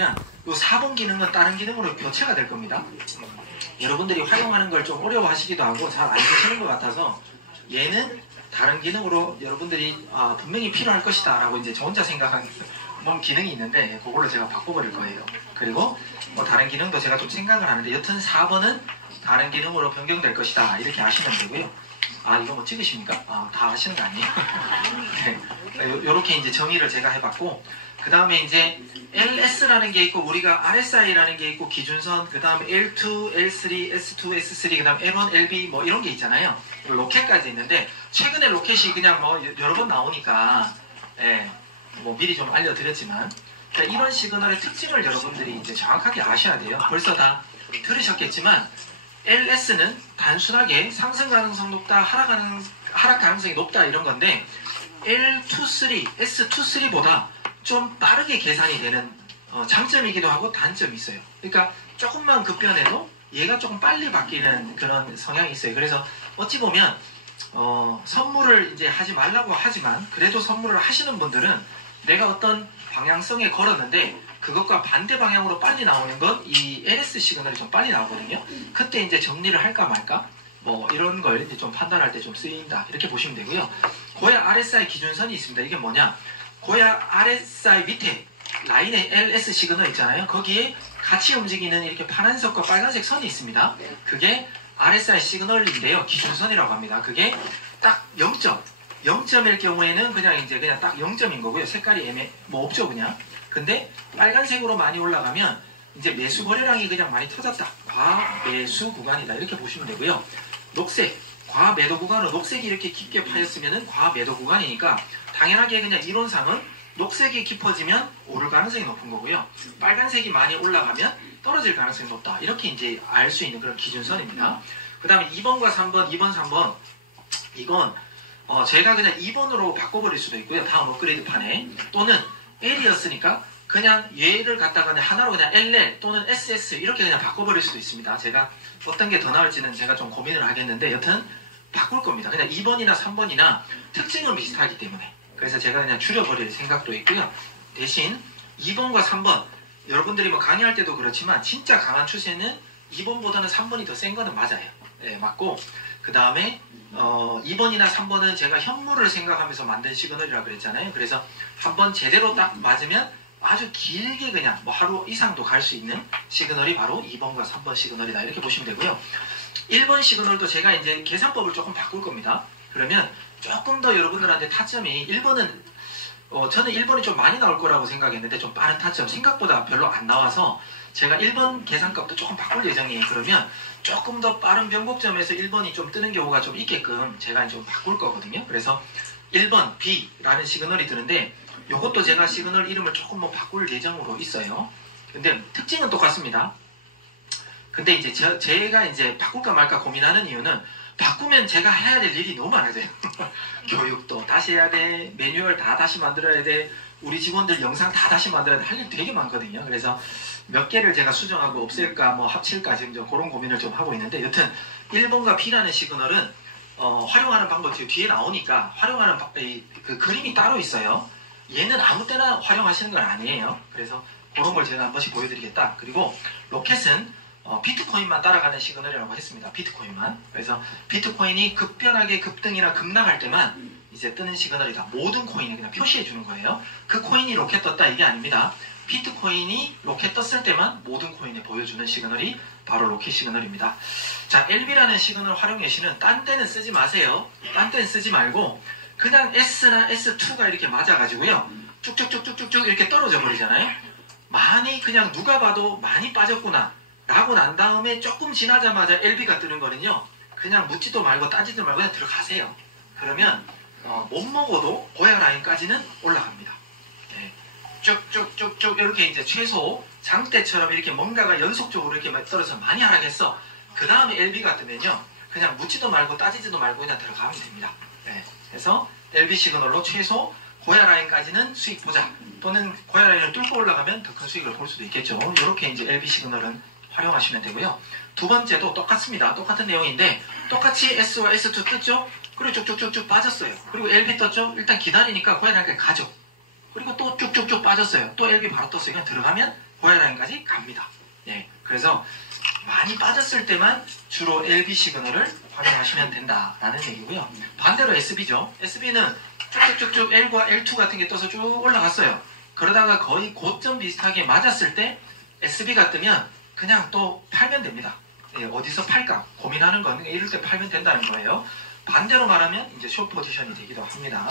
이 4번 기능은 다른 기능으로 교체가 될 겁니다. 여러분들이 활용하는 걸 좀 어려워하시기도 하고 잘 안 쓰시는 것 같아서 얘는 다른 기능으로 여러분들이 분명히 필요할 것이다 라고 이제 저 혼자 생각한 뭔 기능이 있는데 그걸로 제가 바꿔버릴 거예요. 그리고 뭐 다른 기능도 제가 좀 생각을 하는데 여튼 4번은 다른 기능으로 변경될 것이다 이렇게 아시면 되고요. 이거 뭐 찍으십니까? 다 아시는 거 아니에요? 네. 요렇게 이제 정의를 제가 해봤고 그 다음에 이제 LS라는 게 있고 우리가 RSI라는 게 있고 기준선 그 다음에 L2, L3, S2, S3 그 다음 L1, LB 뭐 이런 게 있잖아요. 로켓까지 있는데 최근에 로켓이 그냥 뭐 여러 번 나오니까 뭐 미리 좀 알려드렸지만 그러니까 이런 시그널의 특징을 여러분들이 이제 정확하게 아셔야 돼요. 벌써 다 들으셨겠지만 LS는 단순하게 상승 가능성 높다, 하락 가능성이 높다 이런 건데 L23, S23보다 좀 빠르게 계산이 되는 장점이기도 하고 단점이 있어요. 그러니까 조금만 급변해도 얘가 조금 빨리 바뀌는 그런 성향이 있어요. 그래서 어찌 보면 선물을 이제 하지 말라고 하지만 그래도 선물을 하시는 분들은 내가 어떤 방향성에 걸었는데 그것과 반대 방향으로 빨리 나오는 건 이 LS 시그널이 좀 빨리 나오거든요. 그때 이제 정리를 할까 말까 뭐 이런 걸 이제 좀 판단할 때 좀 쓰인다 이렇게 보시면 되고요. 고야 RSI 기준선이 있습니다. 이게 뭐냐? 고야 RSI 밑에 라인에 LS 시그널 있잖아요. 거기에 같이 움직이는 이렇게 파란색과 빨간색 선이 있습니다. 그게 RSI 시그널인데요. 기준선이라고 합니다. 그게 딱 0.1 경우에는 그냥 딱 0점인 거고요. 색깔이 뭐 없죠 그냥. 근데 빨간색으로 많이 올라가면 이제 매수 거래량이 그냥 많이 터졌다. 과매수 구간이다. 이렇게 보시면 되고요. 녹색, 과매도 구간으로 녹색이 이렇게 깊게 파였으면은 과매도 구간이니까 당연하게 그냥 이론상은 녹색이 깊어지면 오를 가능성이 높은 거고요. 빨간색이 많이 올라가면 떨어질 가능성이 높다. 이렇게 이제 알 수 있는 그런 기준선입니다. 그 다음에 2번과 3번, 2번, 3번 이건 제가 그냥 2번으로 바꿔버릴 수도 있고요. 다음 업그레이드 판에 또는 L이었으니까 그냥 얘를 갖다가 하나로 그냥 LL 또는 SS 이렇게 그냥 바꿔버릴 수도 있습니다. 제가 어떤 게 더 나을지는 제가 좀 고민을 하겠는데 여튼 바꿀 겁니다. 그냥 2번이나 3번이나 특징은 비슷하기 때문에 그래서 제가 그냥 줄여버릴 생각도 있고요. 대신 2번과 3번 여러분들이 뭐 강의할 때도 그렇지만 진짜 강한 추세는 2번보다는 3번이 더 센 거는 맞아요. 네, 맞고 그 다음에 2번이나 3번은 제가 현물을 생각하면서 만든 시그널이라고 그랬잖아요. 그래서 한번 제대로 딱 맞으면 아주 길게 그냥 뭐 하루 이상도 갈 수 있는 시그널이 바로 2번과 3번 시그널이다. 이렇게 보시면 되고요. 1번 시그널도 제가 이제 계산법을 조금 바꿀 겁니다. 그러면 조금 더 여러분들한테 타점이 1번은 저는 1번이 좀 많이 나올 거라고 생각했는데 좀 빠른 타점 생각보다 별로 안 나와서 제가 1번 계산값도 조금 바꿀 예정이에요. 그러면 조금 더 빠른 변곡점에서 1번이 좀 뜨는 경우가 좀 있게끔 제가 좀 바꿀 거거든요. 그래서 1번 B라는 시그널이 뜨는데 이것도 제가 시그널 이름을 조금 뭐 바꿀 예정으로 있어요. 근데 특징은 똑같습니다. 근데 이제 제가 이제 바꿀까 말까 고민하는 이유는 바꾸면 제가 해야 될 일이 너무 많아져요. 교육도 다시 해야 돼, 매뉴얼 다 다시 만들어야 돼, 우리 직원들 영상 다 다시 만들어야 돼, 할 일 되게 많거든요. 그래서 몇 개를 제가 수정하고 없앨까 뭐 합칠까 지금 좀 그런 고민을 좀 하고 있는데 여튼 1번과 B라는 시그널은 활용하는 방법이 뒤에 나오니까 활용하는 그 그림이 따로 있어요. 얘는 아무 때나 활용하시는 건 아니에요. 그래서 그런 걸 제가 한 번씩 보여드리겠다. 그리고 로켓은 비트코인만 따라가는 시그널이라고 했습니다. 비트코인만. 그래서 비트코인이 급변하게 급등이나 급락할 때만 이제 뜨는 시그널이다. 모든 코인에 그냥 표시해 주는 거예요. 그 코인이 로켓 떴다 이게 아닙니다. 비트코인이 로켓 떴을 때만 모든 코인에 보여주는 시그널이 바로 로켓 시그널입니다. 자, LB라는 시그널 활용하시는 딴 데는 쓰지 마세요. 딴 데는 쓰지 말고 그냥 S나 S2가 이렇게 맞아가지고요. 쭉쭉쭉쭉쭉 이렇게 떨어져 버리잖아요. 많이 그냥 누가 봐도 많이 빠졌구나 라고 난 다음에 조금 지나자마자 LB가 뜨는 거는요. 그냥 묻지도 말고 따지도 말고 그냥 들어가세요. 그러면 못 먹어도 고야 라인까지는 올라갑니다. 네. 쭉쭉쭉쭉 이렇게 이제 최소 장대처럼 이렇게 뭔가가 연속적으로 이렇게 떨어져서 많이 하락했어. 그 다음에 LB가 뜨면요. 그냥 묻지도 말고 따지지도 말고 그냥 들어가면 됩니다. 네. 그래서 LB 시그널로 최소 고야 라인까지는 수익 보자. 또는 고야 라인을 뚫고 올라가면 더 큰 수익을 볼 수도 있겠죠. 이렇게 이제 LB 시그널은 활용하시면 되고요. 두 번째도 똑같습니다. 똑같은 내용인데 똑같이 S와 S2 떴죠? 그리고 쭉쭉쭉쭉 빠졌어요. 그리고 LB 떴죠? 일단 기다리니까 고야 라인까지 가죠. 그리고 또 쭉쭉쭉 빠졌어요. 또 LB 바로 떴어요. 그냥 들어가면 고야라인까지 갑니다. 예, 그래서 많이 빠졌을 때만 주로 LB 시그널을 활용하시면 된다라는 얘기고요. 반대로 SB죠. SB는 쭉쭉쭉쭉 L과 L2 같은 게 떠서 쭉 올라갔어요. 그러다가 거의 고점 비슷하게 맞았을 때 SB가 뜨면 그냥 또 팔면 됩니다. 예, 어디서 팔까 고민하는 건 이럴 때 팔면 된다는 거예요. 반대로 말하면 이제 숏 포지션이 되기도 합니다.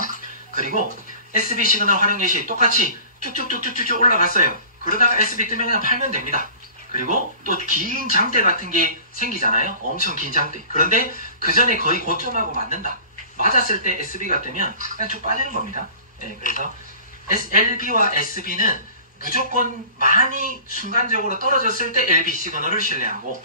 그리고 SB 시그널 활용 예시 똑같이 쭉쭉쭉쭉쭉 올라갔어요. 그러다가 SB 뜨면 그냥 팔면 됩니다. 그리고 또 긴 장대 같은 게 생기잖아요. 엄청 긴 장대. 그런데 그 전에 거의 고점하고 맞는다. 맞았을 때 SB가 뜨면 그냥 쭉 빠지는 겁니다. 네, 그래서 LB와 SB는 무조건 많이 순간적으로 떨어졌을 때 LB 시그널을 신뢰하고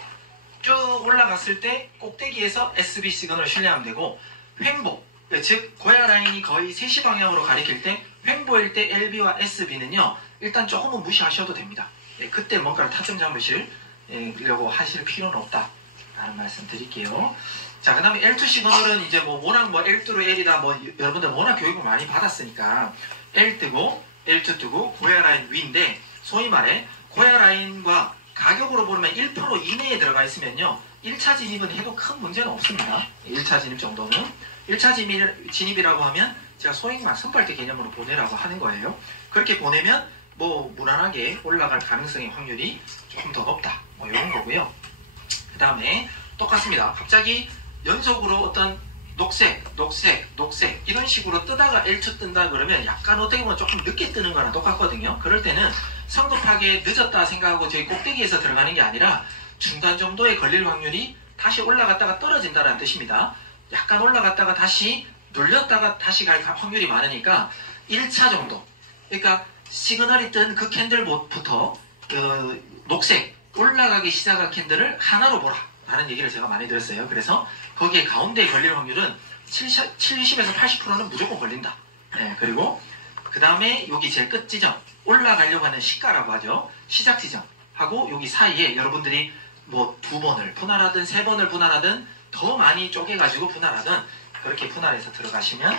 쭉 올라갔을 때 꼭대기에서 SB 시그널을 신뢰하면 되고 횡보, 즉 고야 라인이 거의 3시 방향으로 가리킬 때 횡보일 때 LB와 SB는요 일단 조금은 무시하셔도 됩니다. 예, 그때 뭔가를 타점 잡으시려고 하실 필요는 없다 라는 말씀 드릴게요. 자, 그 다음에 L2 시그널은 이제 워낙 L2로 L이다 여러분들 워낙 교육을 많이 받았으니까 L 뜨고 L2 뜨고 고야 라인 위인데 소위 말해 고야 라인과 가격으로 보면 1% 이내에 들어가 있으면요 1차 진입은 해도 큰 문제는 없습니다. 1차 진입 정도는 1차 진입이라고 하면 제가 소액만 선발대 개념으로 보내라고 하는 거예요. 그렇게 보내면 무난하게 올라갈 가능성의 확률이 조금 더 높다 이런 거고요. 그 다음에 똑같습니다. 갑자기 연속으로 어떤 녹색 이런 식으로 뜨다가 L2 뜬다 그러면 약간 어떻게 보면 조금 늦게 뜨는 거랑 똑같거든요. 그럴 때는 성급하게 늦었다 생각하고 저희 꼭대기에서 들어가는 게 아니라 중간 정도에 걸릴 확률이 다시 올라갔다가 떨어진다는 뜻입니다. 약간 올라갔다가 다시 눌렸다가 다시 갈 확률이 많으니까 1차 정도, 그러니까 시그널이 뜬 그 캔들부터 녹색 올라가기 시작한 캔들을 하나로 보라 라는 얘기를 제가 많이 들었어요. 그래서 거기에 가운데에 걸릴 확률은 70에서 80%는 무조건 걸린다. 네, 그리고 그 다음에 여기 제일 끝 지점 올라가려고 하는 시가라고 하죠. 시작 지점하고 여기 사이에 여러분들이 2번을 분할하든 3번을 분할하든 더 많이 쪼개가지고 분할하든 그렇게 분할해서 들어가시면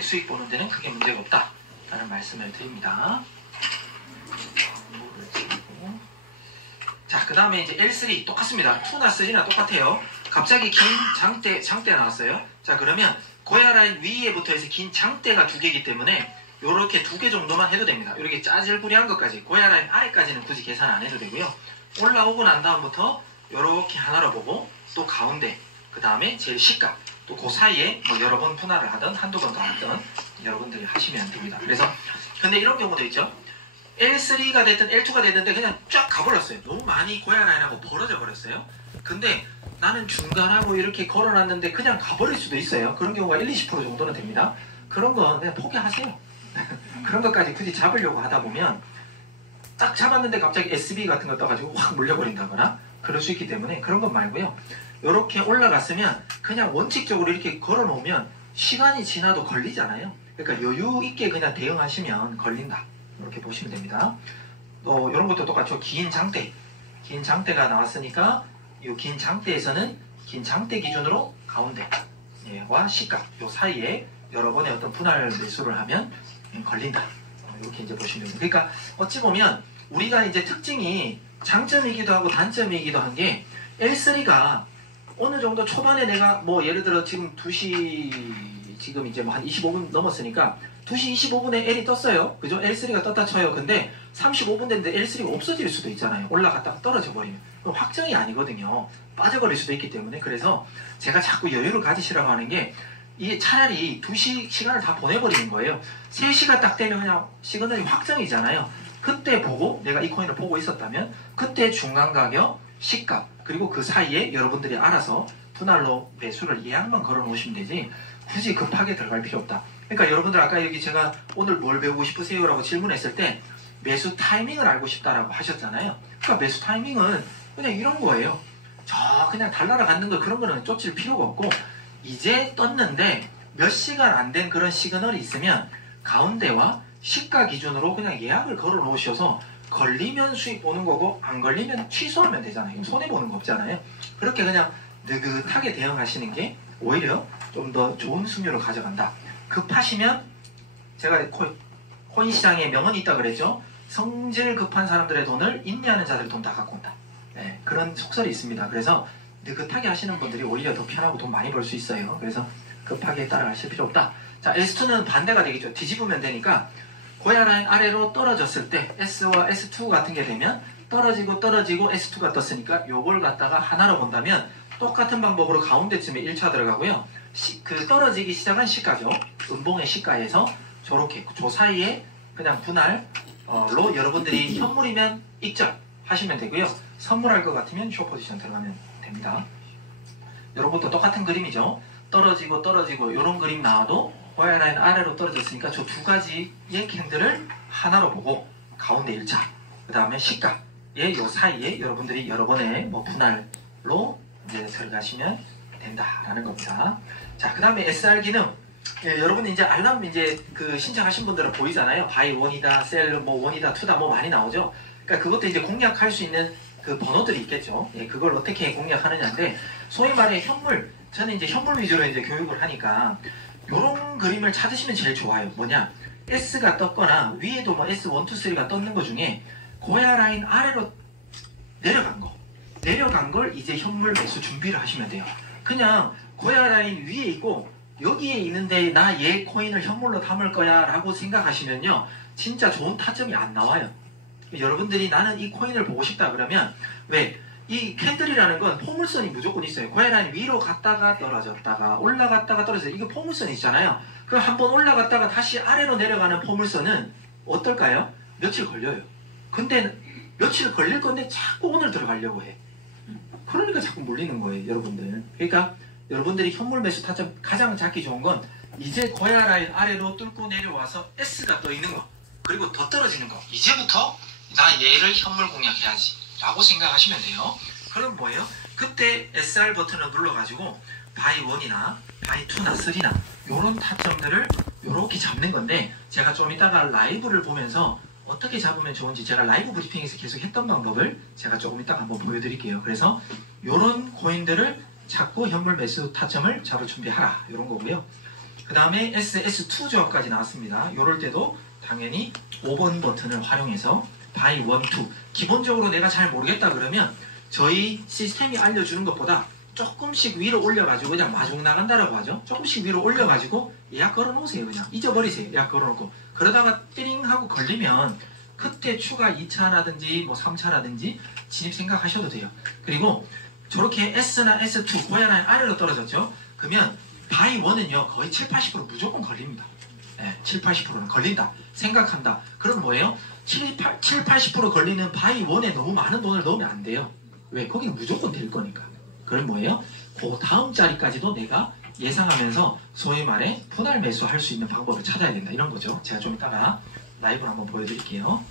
수익 보는 데는 크게 문제가 없다 라는 말씀을 드립니다. 자, 그 다음에 이제 L3 똑같습니다. 2나 3나 똑같아요. 갑자기 긴 장대 나왔어요. 자, 그러면 고야 라인 위에부터 해서 긴 장대가 2개이기 때문에 요렇게 2개 정도만 해도 됩니다. 이렇게 짜질구리한 것까지 고야 라인 아래까지는 굳이 계산 안 해도 되고요. 올라오고 난 다음부터 요렇게 하나로 보고 또 가운데 그 다음에 제일 시가 또 그 사이에 여러 번 분할을 하든 한두 번 더 하든 여러분들이 하시면 됩니다. 그래서 근데 이런 경우도 있죠. L3가 됐든 L2가 됐는데 그냥 쫙 가버렸어요. 너무 많이 고야 라인하고 벌어져 버렸어요. 근데 나는 중간하고 이렇게 걸어놨는데 그냥 가버릴 수도 있어요. 그런 경우가 1-20% 정도는 됩니다. 그런 건 그냥 포기하세요. 그런 것까지 굳이 잡으려고 하다 보면 딱 잡았는데 갑자기 SB 같은 거 떠가지고 확 물려버린다거나 그럴 수 있기 때문에 그런 건 말고요. 이렇게 올라갔으면 그냥 원칙적으로 이렇게 걸어놓으면 시간이 지나도 걸리잖아요. 그러니까 여유 있게 그냥 대응하시면 걸린다. 이렇게 보시면 됩니다. 또 이런 것도 똑같죠. 긴 장대가 나왔으니까 이 긴 장대에서는 긴 장대 기준으로 가운데와 시가 요 사이에 여러 번의 어떤 분할 매수를 하면 걸린다. 이렇게 이제 보시면 됩니다. 그러니까 어찌 보면 우리가 이제 특징이 장점이기도 하고 단점이기도 한 게 L3가 어느 정도 초반에 내가 예를 들어 지금 2시 지금 이제 한 25분 넘었으니까 2시 25분에 L이 떴어요. 그죠? L3가 떴다 쳐요. 근데 35분 됐는데 L3가 없어질 수도 있잖아요. 올라갔다가 떨어져 버리면. 그럼 확정이 아니거든요. 빠져버릴 수도 있기 때문에. 그래서 제가 자꾸 여유를 가지시라고 하는 게 이게 차라리 2시 시간을 다 보내버리는 거예요. 3시가 딱 되면 그냥 시그널이 확정이잖아요. 그때 보고 내가 이 코인을 보고 있었다면 그때 중간 가격, 시가 그리고 그 사이에 여러분들이 알아서 분할로 매수를 예약만 걸어 놓으시면 되지 굳이 급하게 들어갈 필요 없다. 그러니까 여러분들 아까 여기 제가 오늘 뭘 배우고 싶으세요? 라고 질문했을 때 매수 타이밍을 알고 싶다라고 하셨잖아요. 그러니까 매수 타이밍은 그냥 이런 거예요. 그냥 달나라 갖는 거 그런 거는 쫓을 필요가 없고 이제 떴는데 몇 시간 안 된 그런 시그널이 있으면 가운데와 시가 기준으로 그냥 예약을 걸어 놓으셔서 걸리면 수익 보는 거고 안 걸리면 취소하면 되잖아요. 손해보는 거 없잖아요. 그렇게 그냥 느긋하게 대응하시는 게 오히려 좀 더 좋은 승률을 가져간다. 급하시면 제가 코인 시장에 명언이 있다 그랬죠. 성질 급한 사람들의 돈을 인내하는 자들의 돈 다 갖고 온다. 네, 그런 속설이 있습니다. 그래서 느긋하게 하시는 분들이 오히려 더 편하고 돈 많이 벌 수 있어요. 그래서 급하게 따라가실 필요 없다. 자, S2는 반대가 되겠죠. 뒤집으면 되니까 고야 라인 아래로 떨어졌을 때 S와 S2 같은 게 되면 떨어지고 S2가 떴으니까 요걸 갖다가 하나로 본다면 똑같은 방법으로 가운데쯤에 1차 들어가고요. 그 떨어지기 시작한 시가죠. 음봉의 시가에서 저렇게 저 사이에 그냥 분할로 여러분들이 현물이면 익절 하시면 되고요. 선물할 것 같으면 쇼 포지션 들어가면 됩니다. 여러분도 똑같은 그림이죠. 떨어지고 이런 그림 나와도 고야 라인 아래로 떨어졌으니까 저 두 가지의 캔들을 하나로 보고 가운데 1차 그 다음에 시가의 요 사이에 여러분들이 여러 번의 뭐 분할로 이제 들어가시면 된다라는 겁니다. 자, 그 다음에 SR 기능. 예, 여러분이 이제 알람 이제 그 신청하신 분들은 보이잖아요. 바이 원이다, 셀 뭐 원이다, 투다 뭐 많이 나오죠. 그러니까 그것도 이제 공략할 수 있는 그 번호들이 있겠죠. 예, 그걸 어떻게 공략하느냐인데 소위 말해 현물. 저는 이제 현물 위주로 이제 교육을 하니까 요런 그림을 찾으시면 제일 좋아요. 뭐냐? S가 떴거나 위에도 뭐 S1, 2, 3가 떴는 거 중에 고야 라인 아래로 내려간 걸 이제 현물 매수 준비를 하시면 돼요. 그냥 고야 라인 위에 있고 여기에 있는데 나 얘 코인을 현물로 담을 거야 라고 생각하시면요. 진짜 좋은 타점이 안 나와요. 여러분들이 나는 이 코인을 보고 싶다 그러면 왜? 이 캔들이라는 건 포물선이 무조건 있어요. 고야 라인 위로 갔다가 떨어졌다가 올라갔다가 떨어져요. 이거 포물선이 있잖아요. 그럼 한번 올라갔다가 다시 아래로 내려가는 포물선은 어떨까요? 며칠 걸려요. 근데 며칠 걸릴 건데 자꾸 오늘 들어가려고 해. 그러니까 자꾸 물리는 거예요, 여러분들. 그러니까 여러분들이 현물 매수 타점 가장 잡기 좋은 건 이제 고야 라인 아래로 뚫고 내려와서 S가 떠 있는 거 그리고 더 떨어지는 거 이제부터 나 얘를 현물 공략해야지 라고 생각하시면 돼요. 그럼 뭐예요? 그때 SR 버튼을 눌러가지고 바이 1이나 바이 2나 3나 요런 타점들을 요렇게 잡는 건데 제가 좀 이따가 라이브를 보면서 어떻게 잡으면 좋은지 제가 라이브 브리핑에서 계속 했던 방법을 제가 조금 이따가 한번 보여드릴게요. 그래서 요런 코인들을 잡고 현물 매수 타점을 잡을 준비하라 이런 거고요. 그 다음에 S2 조합까지 나왔습니다. 요럴 때도 당연히 5번 버튼을 활용해서 바이 1, 2 기본적으로 내가 잘 모르겠다 그러면 저희 시스템이 알려주는 것보다 조금씩 위로 올려가지고 그냥 마중 나간다라고 하죠. 조금씩 위로 올려가지고 예약 걸어놓으세요. 그냥 잊어버리세요. 예약 걸어놓고 그러다가 띠링 하고 걸리면 그때 추가 2차라든지 뭐 3차라든지 진입 생각하셔도 돼요. 그리고 저렇게 S나 S2 고야 라인 아래로 떨어졌죠. 그러면 바이 1은요 거의 7, 80% 무조건 걸립니다. 네, 7, 80%는 걸린다 생각한다. 그럼 뭐예요? 7, 80% 걸리는 바이 1에 너무 많은 돈을 넣으면 안 돼요. 왜? 거기는 무조건 될 거니까. 그럼 뭐예요? 그 다음 자리까지도 내가 예상하면서 소위 말해 분할 매수할 수 있는 방법을 찾아야 된다 이런 거죠. 제가 좀 이따가 라이브로 한번 보여드릴게요.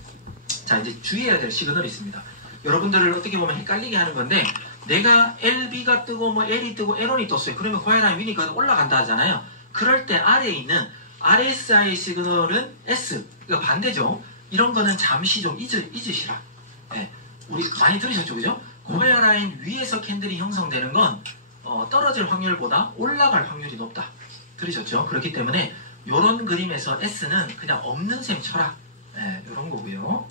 자, 이제 주의해야 될 시그널이 있습니다. 여러분들을 어떻게 보면 헷갈리게 하는 건데 내가 LB가 뜨고 뭐 L이 뜨고 L1이 떴어요. 그러면 고야 라인 위니까 올라간다 하잖아요. 그럴 때 아래에 있는 RSI 시그널은 S, 그러니까 반대죠. 이런 거는 잠시 좀 잊으시라. 네, 우리 많이 들으셨죠, 그죠? 고야 라인 위에서 캔들이 형성되는 건 떨어질 확률보다 올라갈 확률이 높다. 들으셨죠? 그렇기 때문에 이런 그림에서 S는 그냥 없는 셈 쳐라. 네, 이런 거고요.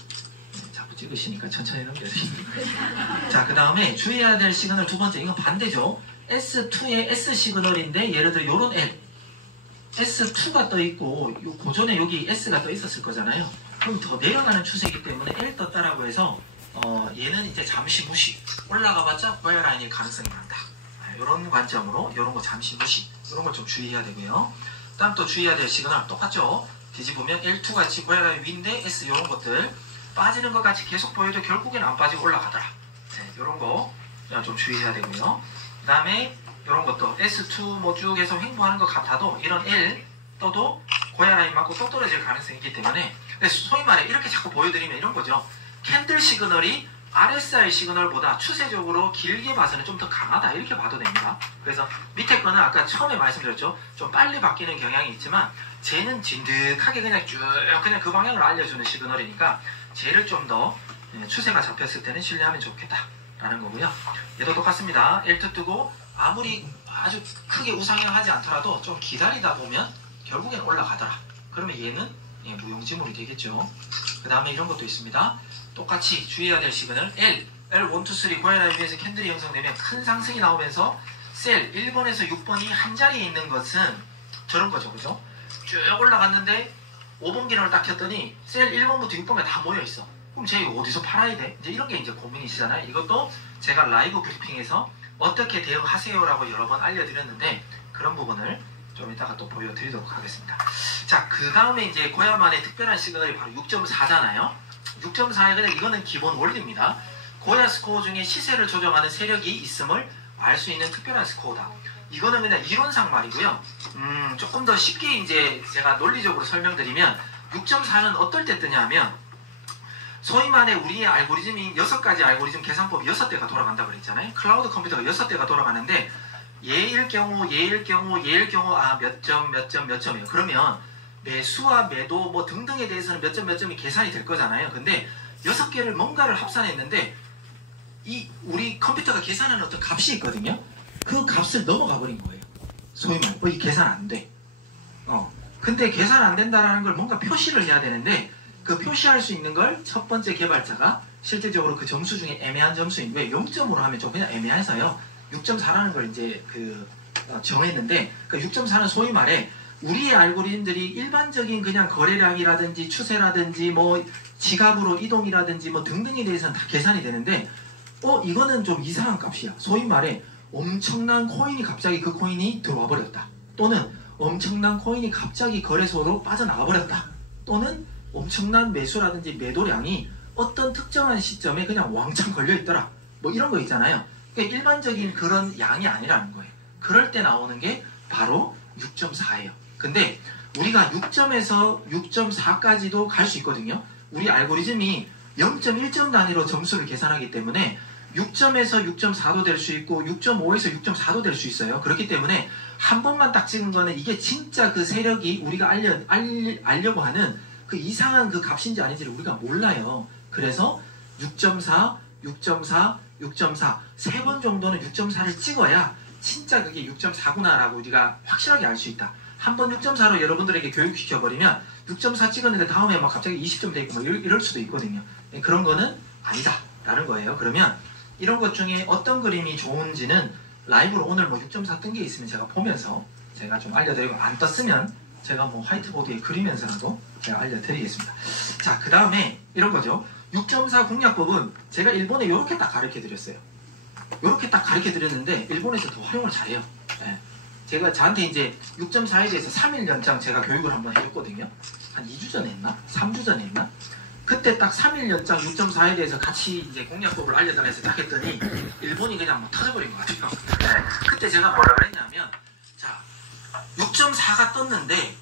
자꾸 찍으시니까 천천히 넘겨주시면. 자, 그 다음에 주의해야 될 시그널 두 번째. 이건 반대죠. S2의 S 시그널인데 예를 들어 이런 L. S2가 떠 있고 고전에 여기 S가 떠 있었을 거잖아요. 그럼 더 내려가는 추세이기 때문에 L 떴다라고 해서 얘는 이제 잠시 무시. 올라가봤자 고야 라인일 가능성이 많다. 이런 관점으로 이런 거 잠시 무시. 이런 걸 좀 주의해야 되고요. 다음 또 주의해야 될 시그널 똑같죠. 뒤집으면 L2 같이 고야 라인 위인데 S 이런 것들 빠지는 것 같이 계속 보여도 결국에는 안 빠지고 올라가더라. 네, 이런 거 좀 주의해야 되고요. 그 다음에 이런 것도 S2 뭐 쭉 해서 횡보하는 것 같아도 이런 L 떠도 고야 라인 맞고 또 떨어질 가능성이 있기 때문에 소위 말해 이렇게 자꾸 보여드리면 이런 거죠. 캔들 시그널이 RSI 시그널보다 추세적으로 길게 봐서는 좀 더 강하다 이렇게 봐도 됩니다. 그래서 밑에 거는 아까 처음에 말씀드렸죠. 좀 빨리 바뀌는 경향이 있지만 쟤는 진득하게 그냥 쭉 그냥 그 방향을 알려주는 시그널이니까 쟤를 좀 더 추세가 잡혔을 때는 신뢰하면 좋겠다라는 거고요. 얘도 똑같습니다. L2 뜨고 아무리 아주 크게 우상향하지 않더라도 좀 기다리다 보면 결국엔 올라가더라. 그러면 얘는 무용지물이 되겠죠. 그 다음에 이런 것도 있습니다. 똑같이 주의해야 될 시그널 L, L1, 2, 3 고양 라인에서 캔들이 형성되면 큰 상승이 나오면서 셀 1번에서 6번이 한 자리에 있는 것은 저런 거죠. 그죠? 쭉 올라갔는데 5번 기능을 딱 켰더니 셀 1번부터 6번에 다 모여있어. 그럼 제가 이거 어디서 팔아야 돼? 이제 이런 게 이제 고민이시잖아요. 이것도 제가 라이브 브리핑에서 어떻게 대응하세요라고 여러 번 알려드렸는데 그런 부분을 좀 이따가 또 보여드리도록 하겠습니다. 자, 그 다음에 이제 고야만의 특별한 시그널이 바로 6.4잖아요. 6.4에 그냥 이거는 기본 원리입니다. 고야 스코어 중에 시세를 조정하는 세력이 있음을 알 수 있는 특별한 스코어다. 이거는 그냥 이론상 말이고요. 조금 더 쉽게 이제 제가 논리적으로 설명드리면 6.4는 어떨 때 뜨냐면 소위 말해 우리의 알고리즘이 6가지 알고리즘 계산법이 6대가 돌아간다고 그랬잖아요. 클라우드 컴퓨터가 6대가 돌아가는데 얘일 경우 몇 점이에요. 그러면 매수와 매도 뭐 등등에 대해서는 몇 점이 계산이 될 거잖아요. 근데 6개를 뭔가를 합산했는데 우리 컴퓨터가 계산하는 어떤 값이 있거든요. 그 값을 넘어가 버린 거예요. 소위 말해 이 계산 안 돼. 근데 계산 안 된다라는 걸 뭔가 표시를 해야 되는데 그 표시할 수 있는 걸 첫 번째 개발자가 실질적으로 그 점수 중에 애매한 점수인 왜 0점으로 하면 좀 그냥 애매해서요. 6.4라는 걸 이제 정했는데 그 6.4는 소위 말해 우리의 알고리즘들이 일반적인 그냥 거래량이라든지 추세라든지 뭐 지갑으로 이동이라든지 뭐 등등에 대해서는 다 계산이 되는데 이거는 좀 이상한 값이야. 소위 말해 엄청난 코인이 갑자기 그 코인이 들어와 버렸다. 또는 엄청난 코인이 갑자기 거래소로 빠져나가 버렸다. 또는 엄청난 매수라든지 매도량이 어떤 특정한 시점에 그냥 왕창 걸려있더라. 뭐 이런 거 있잖아요. 그러니까 일반적인 그런 양이 아니라는 거예요. 그럴 때 나오는 게 바로 6.4예요. 근데 우리가 6점에서 6.4까지도 갈 수 있거든요. 우리 알고리즘이 0.1점 단위로 점수를 계산하기 때문에 6점에서 6.4도 될 수 있고 6.5에서 6.4도 될 수 있어요. 그렇기 때문에 한 번만 딱 찍은 거는 이게 진짜 그 세력이 우리가 알려고 하는 그 이상한 그 값인지 아닌지를 우리가 몰라요. 그래서 6.4, 6.4, 6.4 세 번 정도는 6.4를 찍어야 진짜 그게 6.4구나라고 우리가 확실하게 알 수 있다. 한 번 6.4로 여러분들에게 교육시켜버리면 6.4 찍었는데 다음에 막 갑자기 20점 돼 있고 뭐 이럴 수도 있거든요. 그런 거는 아니다 라는 거예요. 그러면 이런 것 중에 어떤 그림이 좋은지는 라이브로 오늘 뭐 6.4 뜬 게 있으면 제가 보면서 제가 좀 알려드리고 안 떴으면 제가 뭐 화이트보드에 그리면서라도 제가 알려드리겠습니다. 자, 그 다음에 이런 거죠. 6.4 공략법은 제가 일본에 이렇게 딱 가르쳐 드렸어요. 이렇게 딱 가르쳐 드렸는데 일본에서 더 활용을 잘해요. 네. 제가 저한테 이제 6.4에 대해서 3일 연장 제가 교육을 한번 해줬거든요. 한 2주 전에 했나? 3주 전에 했나? 그때 딱 3일 연장 6.4에 대해서 같이 이제 공략법을 알려달라서 딱 했더니 일본이 그냥 뭐 터져버린 것 같아요. 네. 그때 제가 뭐라 그랬냐면 자 6.4가 떴는데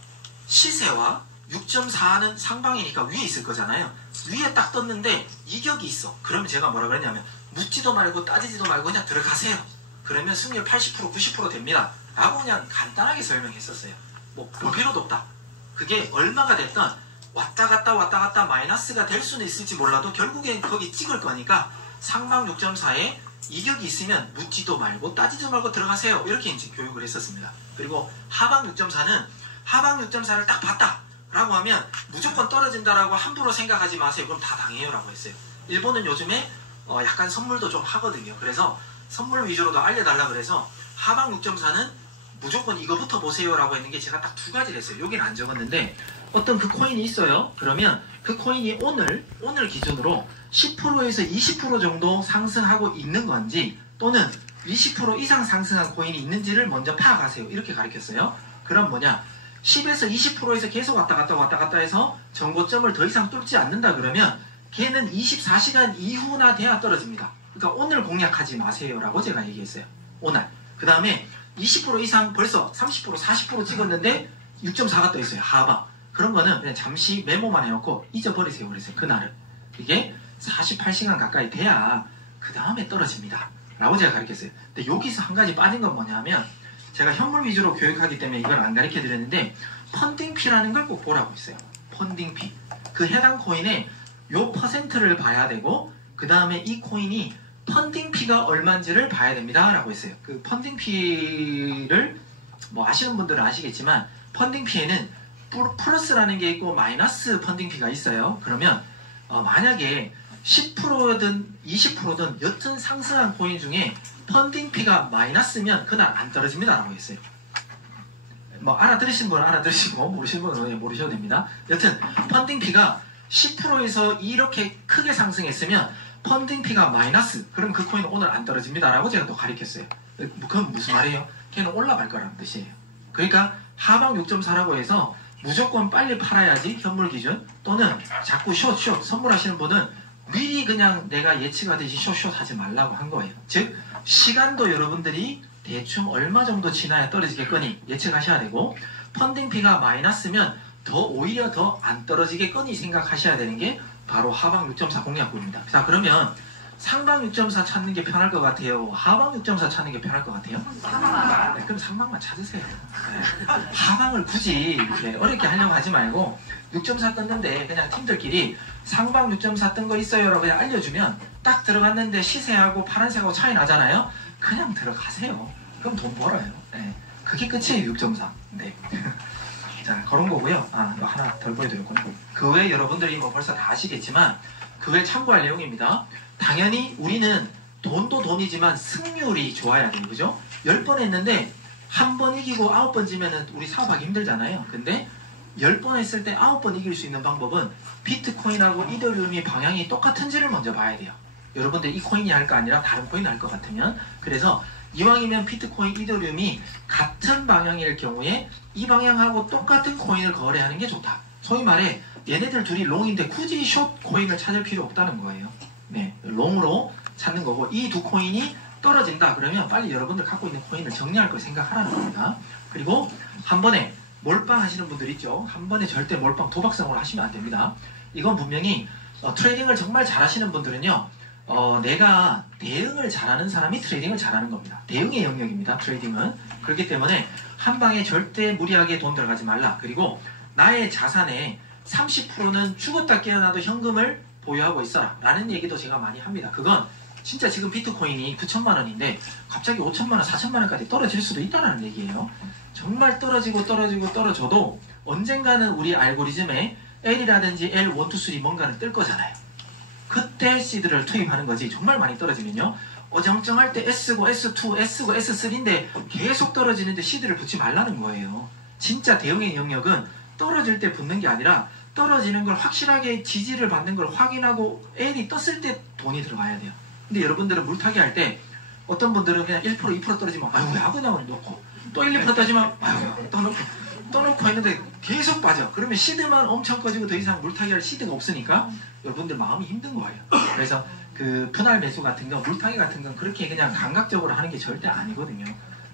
시세와 6.4는 상방이니까 위에 있을 거잖아요. 위에 딱 떴는데 이격이 있어. 그러면 제가 뭐라 그랬냐면 묻지도 말고 따지지도 말고 그냥 들어가세요. 그러면 승률 80% 90% 됩니다. 라고 그냥 간단하게 설명했었어요. 뭐 볼 필요도 없다. 그게 얼마가 됐든 왔다 갔다 마이너스가 될 수는 있을지 몰라도 결국엔 거기 찍을 거니까 상방 6.4에 이격이 있으면 묻지도 말고 따지지도 말고 들어가세요. 이렇게 이제 교육을 했었습니다. 그리고 하방 6.4는 하방 6.4를 딱 봤다 라고 하면 무조건 떨어진다라고 함부로 생각하지 마세요. 그럼 다 당해요 라고 했어요. 일본은 요즘에 약간 선물도 좀 하거든요. 그래서 선물 위주로도 알려달라 그래서 하방 6.4는 무조건 이거부터 보세요 라고 했는 게 제가 딱 2가지를 했어요. 여기는 안 적었는데 어떤 그 코인이 있어요. 그러면 그 코인이 오늘 기준으로 10%에서 20% 정도 상승하고 있는 건지 또는 20% 이상 상승한 코인이 있는지를 먼저 파악하세요. 이렇게 가르쳤어요. 그럼 뭐냐 10에서 20%에서 계속 왔다 갔다 해서 정고점을 더 이상 뚫지 않는다 그러면 걔는 24시간 이후나 돼야 떨어집니다. 그러니까 오늘 공략하지 마세요 라고 제가 얘기했어요. 오늘. 그 다음에 20% 이상 벌써 30% 40% 찍었는데 6.4가 떠 있어요. 하방. 그런 거는 그냥 잠시 메모만 해놓고 잊어버리세요. 그랬어요. 그날은. 이게 48시간 가까이 돼야 그 다음에 떨어집니다. 라고 제가 가르쳤어요. 근데 여기서 한 가지 빠진 건 뭐냐면 제가 현물 위주로 교육하기 때문에 이걸 안 가르쳐 드렸는데 펀딩피라는 걸 꼭 보라고 했어요. 펀딩피. 그 해당 코인의 요 퍼센트를 봐야 되고 그 다음에 이 코인이 펀딩피가 얼마인지를 봐야 됩니다 라고 했어요. 그 펀딩피를 뭐 아시는 분들은 아시겠지만 펀딩피에는 플러스라는 게 있고 마이너스 펀딩피가 있어요. 그러면 만약에 10%든 20%든 여튼 상승한 코인 중에 펀딩피가 마이너스면 그날 안 떨어집니다 라고 했어요. 뭐 알아들으신 분은 알아들으시고 모르시는 분은 모르셔도 됩니다. 여튼 펀딩피가 10%에서 이렇게 크게 상승했으면 펀딩피가 마이너스, 그럼 그 코인은 오늘 안 떨어집니다 라고 제가 또 가르쳤어요. 그건 무슨 말이에요? 걔는 올라갈 거라는 뜻이에요. 그러니까 하방 6.4라고 해서 무조건 빨리 팔아야지 현물 기준, 또는 자꾸 숏 선물하시는 분은 미리 그냥 내가 예측하듯이 숏 하지 말라고 한 거예요. 즉 시간도 여러분들이 대충 얼마 정도 지나야 떨어지겠거니 예측하셔야 되고, 펀딩피가 마이너스면 오히려 더 안 떨어지겠거니 생각하셔야 되는 게 바로 하방 6.4 공략구입니다. 자, 그러면 상방 6.4 찾는 게 편할 것 같아요? 하방 6.4 찾는 게 편할 것 같아요? 상방. 네, 그럼 상방만 찾으세요. 네. 하방을 굳이 이렇게 어렵게 하려고 하지 말고 6.4 떴는데 그냥 팀들끼리 상방 6.4 뜬 거 있어요라고 그냥 알려주면 딱 들어갔는데 시세하고 파란색하고 차이 나잖아요. 그냥 들어가세요. 그럼 돈 벌어요. 네. 그게 끝이에요. 6.4. 네. 자, 그런 거고요. 이거 하나 덜 보여드렸구나. 그 외에 여러분들이 뭐 벌써 다 아시겠지만 그 외에 참고할 내용입니다. 당연히 우리는 돈도 돈이지만 승률이 좋아야 돼요. 그죠? 10번 했는데 한 번 이기고 9번 지면은 우리 사업하기 힘들잖아요. 근데 10번 했을 때 9번 이길 수 있는 방법은 비트코인하고 이더리움이 방향이 똑같은지를 먼저 봐야 돼요. 여러분들 이 코인이 할 거 아니라 다른 코인 할 것 같으면. 그래서 이왕이면 비트코인, 이더리움이 같은 방향일 경우에 이 방향하고 똑같은 코인을 거래하는 게 좋다. 소위 말해 얘네들 둘이 롱인데 굳이 숏 코인을 찾을 필요 없다는 거예요. 네, 롱으로 찾는 거고, 이 두 코인이 떨어진다 그러면 빨리 여러분들 갖고 있는 코인을 정리할 걸 생각하라는 겁니다. 그리고 한 번에 몰빵 하시는 분들 있죠. 한 번에 절대 몰빵 도박성으로 하시면 안 됩니다. 이건 분명히 트레이딩을 정말 잘하시는 분들은요, 내가 대응을 잘하는 사람이 트레이딩을 잘하는 겁니다. 대응의 영역입니다. 트레이딩은. 그렇기 때문에 한 방에 절대 무리하게 돈 들어가지 말라. 그리고 나의 자산의 30%는 죽었다 깨어나도 현금을 보유하고 있어라 라는 얘기도 제가 많이 합니다. 그건 진짜 지금 비트코인이 9천만 원인데 갑자기 5천만 원, 4천만 원까지 떨어질 수도 있다는 얘기예요. 정말 떨어져도 언젠가는 우리 알고리즘에 L이라든지 L, 1, 2, 3 뭔가는 뜰 거잖아요. 그때 시드를 투입하는 거지. 정말 많이 떨어지면요, 어정쩡할 때 S고 S2, S고 S3인데 계속 떨어지는데 시드를 붙지 말라는 거예요. 진짜 대응의 영역은 떨어질 때 붙는 게 아니라 떨어지는 걸 확실하게 지지를 받는 걸 확인하고 L이 떴을 때 돈이 들어가야 돼요. 근데 여러분들은 물타기 할 때 어떤 분들은 그냥 1%, 2% 떨어지면 아유 왜 하고냐고 놓고 또 1, 2% 떨어지면 아유 또 놓고 했는데 계속 빠져. 그러면 시드만 엄청 꺼지고 더 이상 물타기 할 시드가 없으니까 여러분들 마음이 힘든 거예요. 그래서 그 분할 매수 같은 거, 물타기 같은 건 그렇게 그냥 감각적으로 하는 게 절대 아니거든요.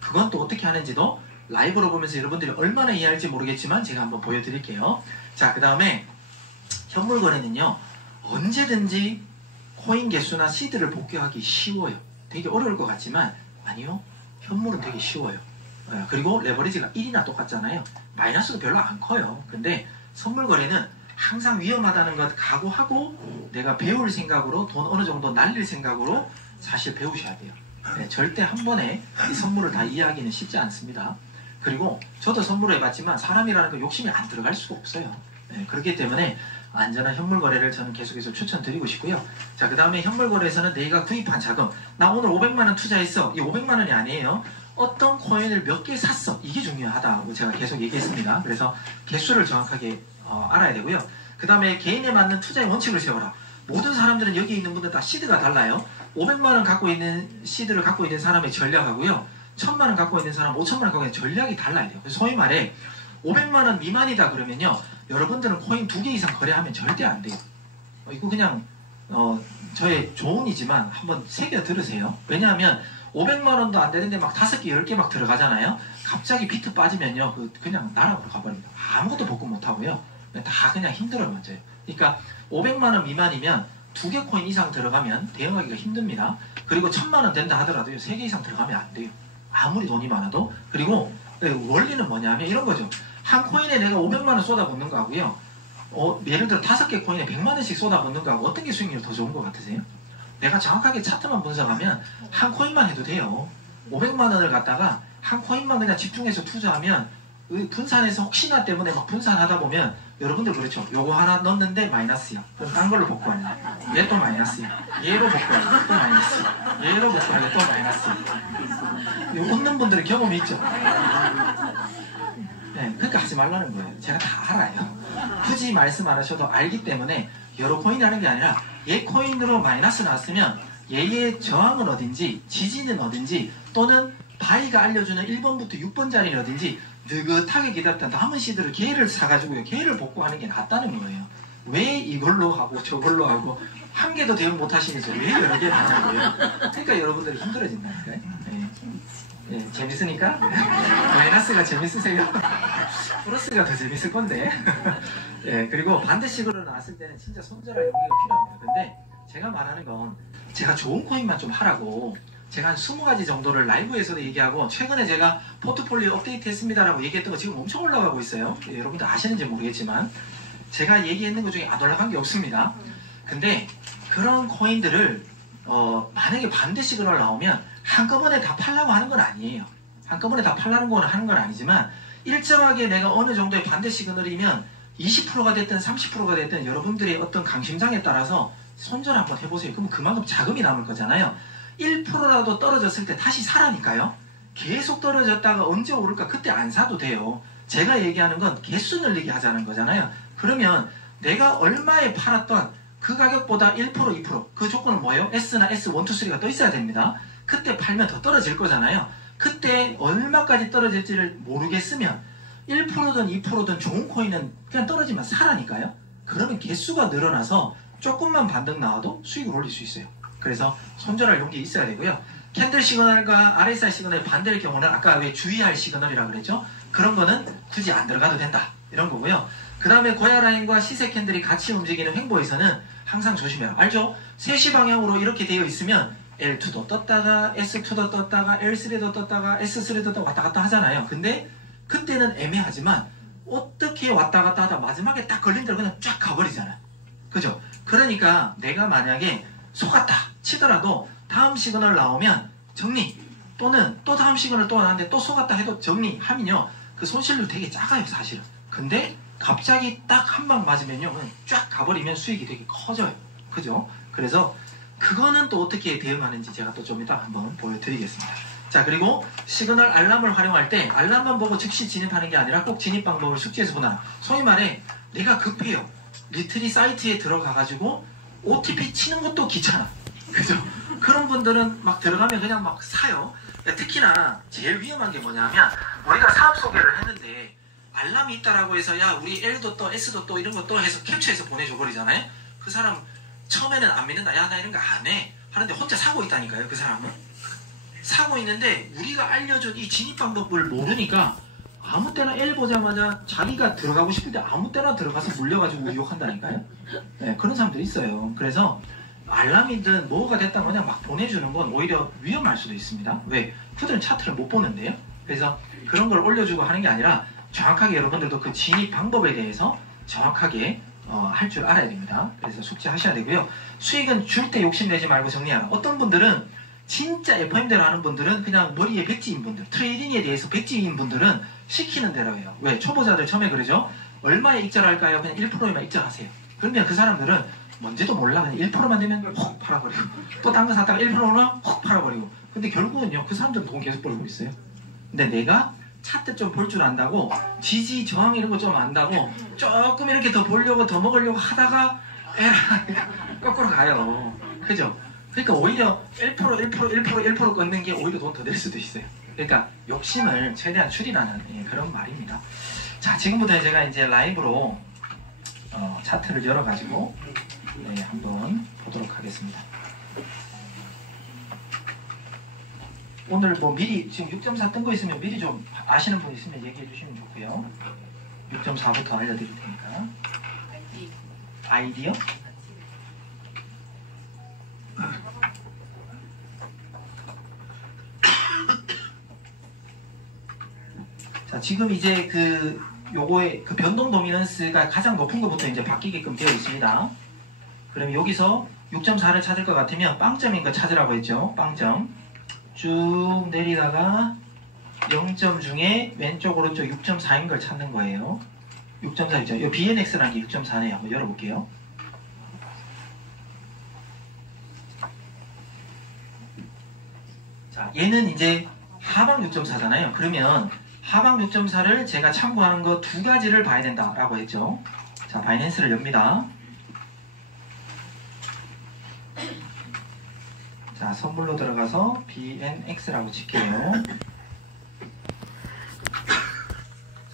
그건 또 어떻게 하는지도 라이브로 보면서 여러분들이 얼마나 이해할지 모르겠지만 제가 한번 보여드릴게요. 자, 그 다음에 현물 거래는요, 언제든지 코인 개수나 시드를 복귀하기 쉬워요. 되게 어려울 것 같지만 아니요, 현물은 되게 쉬워요. 그리고 레버리지가 1이나 똑같잖아요. 마이너스도 별로 안 커요. 근데 선물 거래는 항상 위험하다는 것 각오하고 내가 배울 생각으로 돈 어느 정도 날릴 생각으로 사실 배우셔야 돼요. 네, 절대 한 번에 이 선물을 다 이해하기는 쉽지 않습니다. 그리고 저도 선물을 해봤지만 사람이라는 건 욕심이 안 들어갈 수가 없어요. 네, 그렇기 때문에 안전한 현물 거래를 저는 계속해서 추천드리고 싶고요. 자, 그 다음에 현물 거래에서는 내가 구입한 자금, 나 오늘 500만원 투자했어. 이 500만원이 아니에요. 어떤 코인을 몇 개 샀어. 이게 중요하다고 제가 계속 얘기했습니다. 그래서 개수를 정확하게 알아야 되고요. 그 다음에 개인에 맞는 투자의 원칙을 세워라. 모든 사람들은 여기 있는 분들 다 시드가 달라요. 500만원 갖고 있는 시드를 갖고 있는 사람의 전략하고요, 1000만원 갖고 있는 사람, 5천만원 갖고 있는 전략이 달라야 돼요. 그래서 소위 말해 500만원 미만이다 그러면요, 여러분들은 코인 2개 이상 거래하면 절대 안 돼요. 이거 그냥 저의 조언이지만 한번 새겨 들으세요. 왜냐하면 500만원도 안 되는데 막 5개, 10개 막 들어가잖아요. 갑자기 비트 빠지면요, 그냥 나락으로 가버립니다. 아무것도 복구 못하고요, 다 그냥 힘들어요. 맞아요. 그러니까 500만원 미만이면 2개 코인 이상 들어가면 대응하기가 힘듭니다. 그리고 1000만원 된다 하더라도 3개 이상 들어가면 안 돼요. 아무리 돈이 많아도. 그리고 원리는 뭐냐면 이런 거죠. 한 코인에 내가 500만원 쏟아붓는 거하고요, 예를 들어 5개 코인에 100만원씩 쏟아붓는 거하고 어떤 게 수익률이 더 좋은 것 같으세요? 내가 정확하게 차트만 분석하면 한 코인만 해도 돼요. 500만원을 갖다가 한 코인만 그냥 집중해서 투자하면 분산해서 혹시나 때문에 막 분산하다 보면 여러분들 그렇죠. 요거 하나 넣었는데 마이너스야. 그럼 딴 걸로 복구할래. 얘 또 마이너스야. 얘로 복구할래. 또 마이너스. 얘로 복구할래. 또 마이너스. 웃는 분들은 경험이 있죠. 네, 그러니까 하지 말라는 거예요. 제가 다 알아요. 굳이 말씀 안 하셔도 알기 때문에 여러 코인 하는 게 아니라 얘 코인으로 마이너스 나왔으면 얘의 저항은 어딘지, 지지는 어딘지, 또는 바이가 알려주는 1번부터 6번 자리는 어딘지 느긋하게 기다렸다 남은 시드를 걔를 사가지고 걔를 복구하는 게 낫다는 거예요. 왜 이걸로 하고 저걸로 하고 한 개도 대응 못 하시면서 왜 여러 개를 하냐고요. 그러니까 여러분들이 힘들어진다니까요. 네, 재밌으니까 마이너스가 재밌으세요. 플러스가 더 재밌을 건데. 네, 그리고 반대식으로 나왔을 때는 진짜 손절할 용기가 필요합니다. 근데 제가 말하는 건 제가 좋은 코인만 좀 하라고 제가 한 20가지 정도를 라이브에서도 얘기하고 최근에 제가 포트폴리오 업데이트 했습니다라고 얘기했던 거 지금 엄청 올라가고 있어요. 네, 여러분들 아시는지 모르겠지만 제가 얘기했는 것 중에 안 올라간 게 없습니다. 근데 그런 코인들을 만약에 반대 시그널 나오면 한꺼번에 다 팔라고 하는 건 아니에요. 한꺼번에 다 팔라는 건 하는 건 아니지만 일정하게 내가 어느 정도의 반대 시그널이면 20%가 됐든 30%가 됐든 여러분들의 어떤 강심장에 따라서 손절 한번 해보세요. 그럼 그만큼 자금이 남을 거잖아요. 1%라도 떨어졌을 때 다시 사라니까요. 계속 떨어졌다가 언제 오를까 그때 안 사도 돼요. 제가 얘기하는 건 개수 늘리게 하자는 거잖아요. 그러면 내가 얼마에 팔았던 그 가격보다 1%, 2% 그 조건은 뭐예요? S나 S1, 2, 3가 떠 있어야 됩니다. 그때 팔면 더 떨어질 거잖아요. 그때 얼마까지 떨어질지를 모르겠으면 1%든 2%든 좋은 코인은 그냥 떨어지면 사라니까요. 그러면 개수가 늘어나서 조금만 반등 나와도 수익을 올릴 수 있어요. 그래서 손절할 용기 있어야 되고요. 캔들 시그널과 RSI 시그널의 반대의 경우는 아까 왜 주의할 시그널이라고 그랬죠? 그런 거는 굳이 안 들어가도 된다. 이런 거고요. 그 다음에 고야 라인과 시세 캔들이 같이 움직이는 횡보에서는 항상 조심해요. 알죠? 3시 방향으로 이렇게 되어 있으면 L2도 떴다가 S2도 떴다가 L3도 떴다가 S3도 떴다가 왔다 갔다 하잖아요. 근데 그때는 애매하지만 어떻게 왔다 갔다 하다 마지막에 딱 걸린 대로 그냥 쫙 가버리잖아요. 그죠? 그러니까 내가 만약에 속았다 치더라도 다음 시그널 나오면 정리, 또는 또 다음 시그널 또 나왔는데 또 속았다 해도 정리하면요 그 손실률 되게 작아요 사실은. 근데 갑자기 딱 한 방 맞으면요 그냥 쫙 가버리면 수익이 되게 커져요. 그죠? 그래서 그거는 또 어떻게 대응하는지 제가 또 좀 이따 한번 보여드리겠습니다. 자, 그리고 시그널 알람을 활용할 때 알람만 보고 즉시 진입하는 게 아니라 꼭 진입 방법을 숙지해서 보나. 소위 말해 내가 급해요. 리트리 사이트에 들어가가지고 OTP 치는 것도 귀찮아. 그죠? 그런 분들은 막 들어가면 그냥 막 사요. 특히나 제일 위험한 게 뭐냐면 우리가 사업 소개를 했는데 알람이 있다라고 해서 야 우리 L도 또 S도 또 이런 것도 해서 캡처해서 보내줘 버리잖아요. 그 사람 처음에는 안 믿는다. 야 나 이런 거 안 해. 하는데 혼자 사고 있다니까요. 그 사람은. 사고 있는데 우리가 알려준 이 진입 방법을 모르니까 아무 때나 L 보자마자 자기가 들어가고 싶을 때 아무 때나 들어가서 물려가지고 유혹한다니까요. 네, 그런 사람들이 있어요. 그래서 알람이든 뭐가 됐다 그냥 막 보내주는 건 오히려 위험할 수도 있습니다. 왜? 그들은 차트를 못 보는데요. 그래서 그런 걸 올려주고 하는 게 아니라 정확하게 여러분들도 그 진입 방법에 대해서 정확하게 할 줄 알아야 됩니다. 그래서 숙지하셔야 되고요. 수익은 줄 때 욕심내지 말고 정리하라. 어떤 분들은 진짜 FM대로 하는 분들은 그냥 머리에 백지인 분들, 트레이딩에 대해서 백지인 분들은 시키는 대로 해요. 왜? 초보자들 처음에 그러죠? 얼마에 익절할까요? 그냥 1%에만 익절하세요. 그러면 그 사람들은 뭔지도 몰라. 그냥 1%만 되면 훅 팔아버리고 또 딴 거 샀다가 1%는 훅 팔아버리고. 근데 결국은요 그 사람들은 돈 계속 벌고 있어요. 근데 내가 차트 좀 볼 줄 안다고 지지 저항 이런 거 좀 안다고 조금 이렇게 더 보려고 더 먹으려고 하다가 에라 거꾸로 가요. 그죠? 그러니까 오히려 1% 끊는 게 오히려 돈 더 될 수도 있어요. 그러니까 욕심을 최대한 줄이라는 그런 말입니다. 자, 지금부터 제가 이제 라이브로 차트를 열어가지고 한번 보도록 하겠습니다. 오늘 뭐 미리 지금 6.4 뜬 거 있으면 미리 좀 아시는 분 있으면 얘기해 주시면 좋고요. 6.4부터 알려드릴 테니까. 아이디어? 자, 지금 이제 요거의 그 변동 도미넌스가 가장 높은 것부터 이제 바뀌게끔 되어 있습니다. 그럼 여기서 6.4를 찾을 것 같으면 빵점인 거 찾으라고 했죠. 빵점. 쭉 내리다가 0점 중에 왼쪽 오른쪽 6.4인 걸 찾는 거예요. 6.4죠. 이 BNX라는 게 6.4네요. 한번 열어볼게요. 자, 얘는 이제 하방 6.4잖아요. 그러면 하방 6.4를 제가 참고하는 거 두 가지를 봐야 된다라고 했죠. 자, 바이낸스를 엽니다. 자, 선물로 들어가서 BNX라고 칠게요.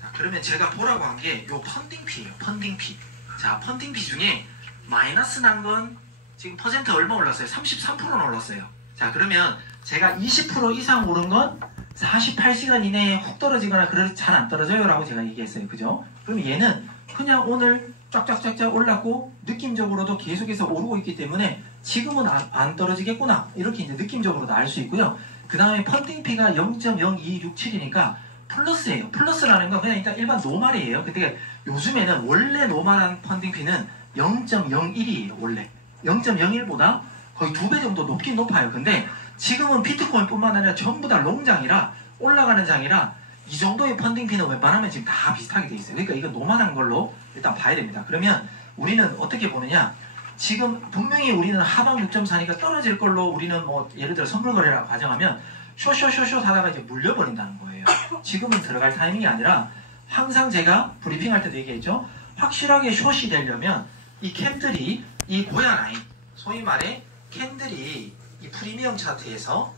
자, 그러면 제가 보라고 한 게 요 펀딩피예요. 펀딩피. 자, 펀딩피 중에 마이너스 난 건 지금 퍼센트 얼마 올랐어요? 33%는 올랐어요. 자, 그러면 제가 20% 이상 오른 건 48시간 이내에 훅 떨어지거나 잘 안 떨어져요 라고 제가 얘기했어요. 그죠? 그럼 얘는 그냥 오늘 쫙쫙쫙쫙 올랐고 느낌적으로도 계속해서 오르고 있기 때문에 지금은 안 떨어지겠구나 이렇게 이제 느낌적으로도 알 수 있고요. 그 다음에 펀딩피가 0.0267이니까 플러스예요. 플러스라는 건 그냥 일단 노말이에요. 근데 요즘에는 원래 노말한 펀딩피는 0.01이에요. 원래 0.01보다 거의 2배 정도 높긴 높아요. 근데 지금은 비트코인뿐만 아니라 전부 다 롱장이라 올라가는 장이라 이 정도의 펀딩피는 웬만하면 지금 다 비슷하게 돼 있어요. 그러니까 이거 노멀한 걸로 일단 봐야 됩니다. 그러면 우리는 어떻게 보느냐? 지금 분명히 우리는 하방 6.4니까 떨어질 걸로 우리는 뭐 예를 들어 선물 거래라고 가정하면 쇼쇼쇼쇼 하다가 이제 물려버린다는 거예요. 지금은 들어갈 타이밍이 아니라 항상 제가 브리핑할 때도 얘기했죠. 확실하게 숏이 되려면 이 캔들이 이 고야 라인, 소위 말해 캔들이 이 프리미엄 차트에서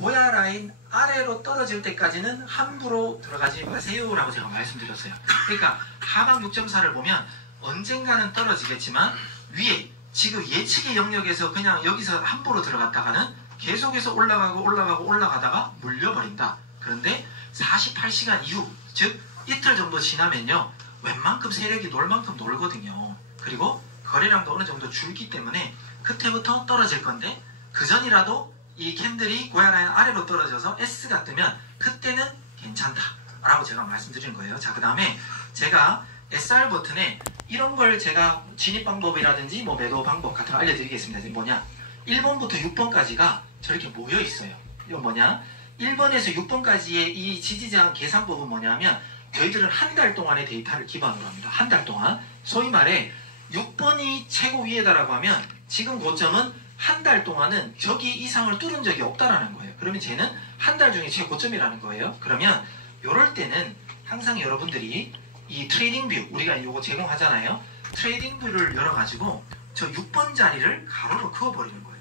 고야 라인 아래로 떨어질 때까지는 함부로 들어가지 마세요 라고 제가 말씀드렸어요. 그러니까 하방 6.4를 보면 언젠가는 떨어지겠지만 위에 지금 예측의 영역에서 그냥 여기서 함부로 들어갔다가는 계속해서 올라가다가 물려버린다. 그런데 48시간 이후, 즉 이틀 정도 지나면요 웬만큼 세력이 놀 만큼 놀거든요. 그리고 거래량도 어느 정도 줄기 때문에 그때부터 떨어질 건데 그 전이라도 이 캔들이 고야라인 아래로 떨어져서 S가 뜨면 그때는 괜찮다 라고 제가 말씀드린 거예요. 자, 그 다음에 제가 SR 버튼에 이런 걸 제가 진입 방법이라든지 뭐 매도 방법 같은 거 알려드리겠습니다. 이게 뭐냐, 1번부터 6번까지가 저렇게 모여 있어요. 이건 뭐냐, 1번에서 6번까지의 이 지지저항 계산법은 뭐냐면 저희들은 한 달 동안의 데이터를 기반으로 합니다. 한 달 동안. 소위 말해 6번이 최고 위에다라고 하면 지금 고점은 한 달 동안은 저기 이상을 뚫은 적이 없다라는 거예요. 그러면 쟤는 한 달 중에 최고점이라는 거예요. 그러면 이럴 때는 항상 여러분들이 이 트레이딩 뷰, 우리가 이거 제공하잖아요. 트레이딩 뷰를 열어가지고 저 6번 자리를 가로로 그어버리는 거예요.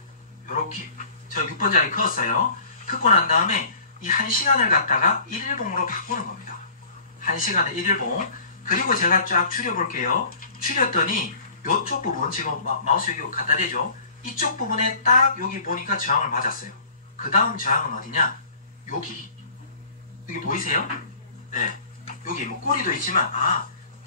요렇게 저 6번 자리 그었어요. 긋고 난 다음에 이 1시간을 갖다가 1일봉으로 바꾸는 겁니다. 1시간에 1일봉. 그리고 제가 쫙 줄여볼게요. 줄였더니 이쪽 부분, 지금 마우스 여기 갖다 대죠. 이쪽 부분에 딱 여기 보니까 저항을 맞았어요. 그 다음 저항은 어디냐? 여기 보이세요? 네, 여기 뭐 꼬리도 있지만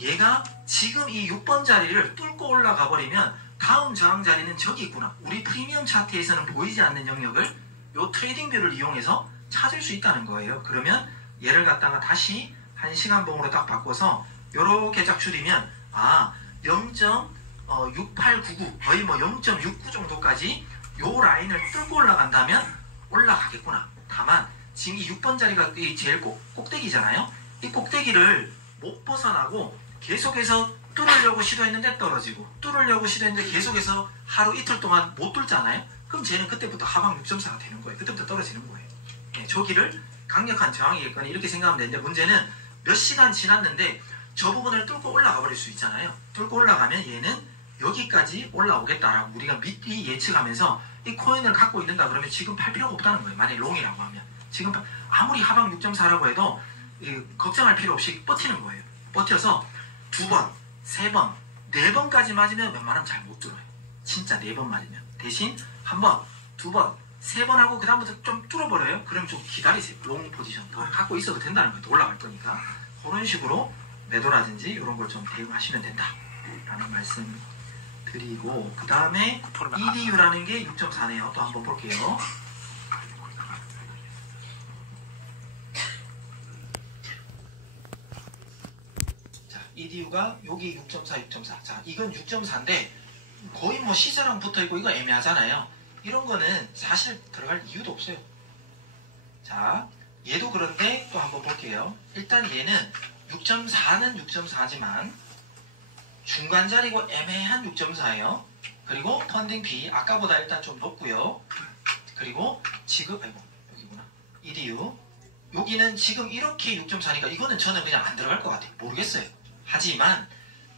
얘가 지금 이 6번 자리를 뚫고 올라가 버리면 다음 저항 자리는 저기 있구나. 우리 프리미엄 차트에서는 보이지 않는 영역을 요 트레이딩 뷰를 이용해서 찾을 수 있다는 거예요. 그러면 얘를 갖다가 다시 1시간 봉으로 딱 바꿔서 요렇게 쫙 줄이면 0.6899 거의 뭐 0.69 정도까지 요 라인을 뚫고 올라간다면 올라가겠구나. 다만 지금 이 6번 자리가 제일 꼭대기잖아요. 이 꼭대기를 못 벗어나고 계속해서 뚫으려고 시도했는데 떨어지고 뚫으려고 시도했는데 계속해서 하루 이틀 동안 못 뚫잖아요. 그럼 쟤는 그때부터 하방 6.4가 되는 거예요. 그때부터 떨어지는 거예요. 네, 저기를 강력한 저항이겠거니 이렇게 생각하면 되는데 문제는 몇 시간 지났는데 저 부분을 뚫고 올라가 버릴 수 있잖아요. 뚫고 올라가면 얘는 여기까지 올라오겠다라고 우리가 미리 예측하면서 이 코인을 갖고 있는다 그러면 지금 팔 필요가 없다는 거예요. 만약에 롱이라고 하면 지금 아무리 하방 6.4라고 해도 걱정할 필요 없이 버티는 거예요. 버텨서 2번, 3번, 4번까지 맞으면 웬만하면 잘 못 뚫어요. 진짜 4번 맞으면. 대신 1번, 2번, 3번 하고 그 다음부터 좀 뚫어버려요. 그럼 좀 기다리세요. 롱 포지션 더 갖고 있어도 된다는 거예요. 더 올라갈 거니까. 그런 식으로 매도라든지 이런 걸 좀 대응하시면 된다 라는 말씀 드리고, 그 다음에 EDU라는 게 6.4네요. 또 한번 볼게요. 자, EDU가 여기 6.4, 6.4. 자, 이건 6.4인데 거의 뭐 시세랑 붙어있고 이거 애매하잖아요. 이런 거는 사실 들어갈 이유도 없어요. 자, 얘도 그런데 또 한번 볼게요. 일단 얘는 6.4는 6.4지만 중간자리고 애매한 6.4예요. 그리고 펀딩 비 아까보다 일단 좀 높고요. 그리고 지금 여기구나. EDU 여기는 지금 이렇게 6.4니까 이거는 저는 그냥 안 들어갈 것 같아요. 모르겠어요. 하지만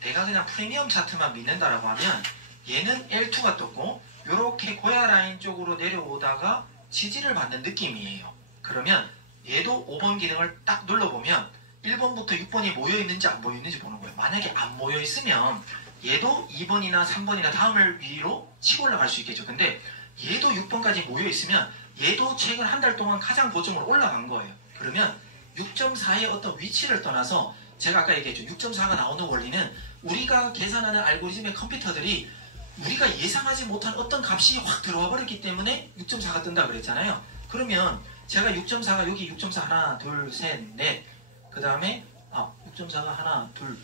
내가 그냥 프리미엄 차트만 믿는다라고 하면 얘는 L2가 떴고 이렇게 고야 라인 쪽으로 내려오다가 지지를 받는 느낌이에요. 그러면 얘도 5번 기능을 딱 눌러보면 1번부터 6번이 모여있는지 안 모여있는지 보는 거예요. 만약에 안 모여있으면 얘도 2번이나 3번이나 다음을 위로 치고 올라갈 수 있겠죠. 근데 얘도 6번까지 모여있으면 얘도 최근 한 달 동안 가장 고점으로 올라간 거예요. 그러면 6.4의 어떤 위치를 떠나서 제가 아까 얘기했죠. 6.4가 나오는 원리는 우리가 계산하는 알고리즘의 컴퓨터들이 우리가 예상하지 못한 어떤 값이 확 들어와 버렸기 때문에 6.4가 뜬다 그랬잖아요. 그러면 제가 6.4가 여기 6.4 하나 둘 셋 넷 그 다음에 6.4가 하나 둘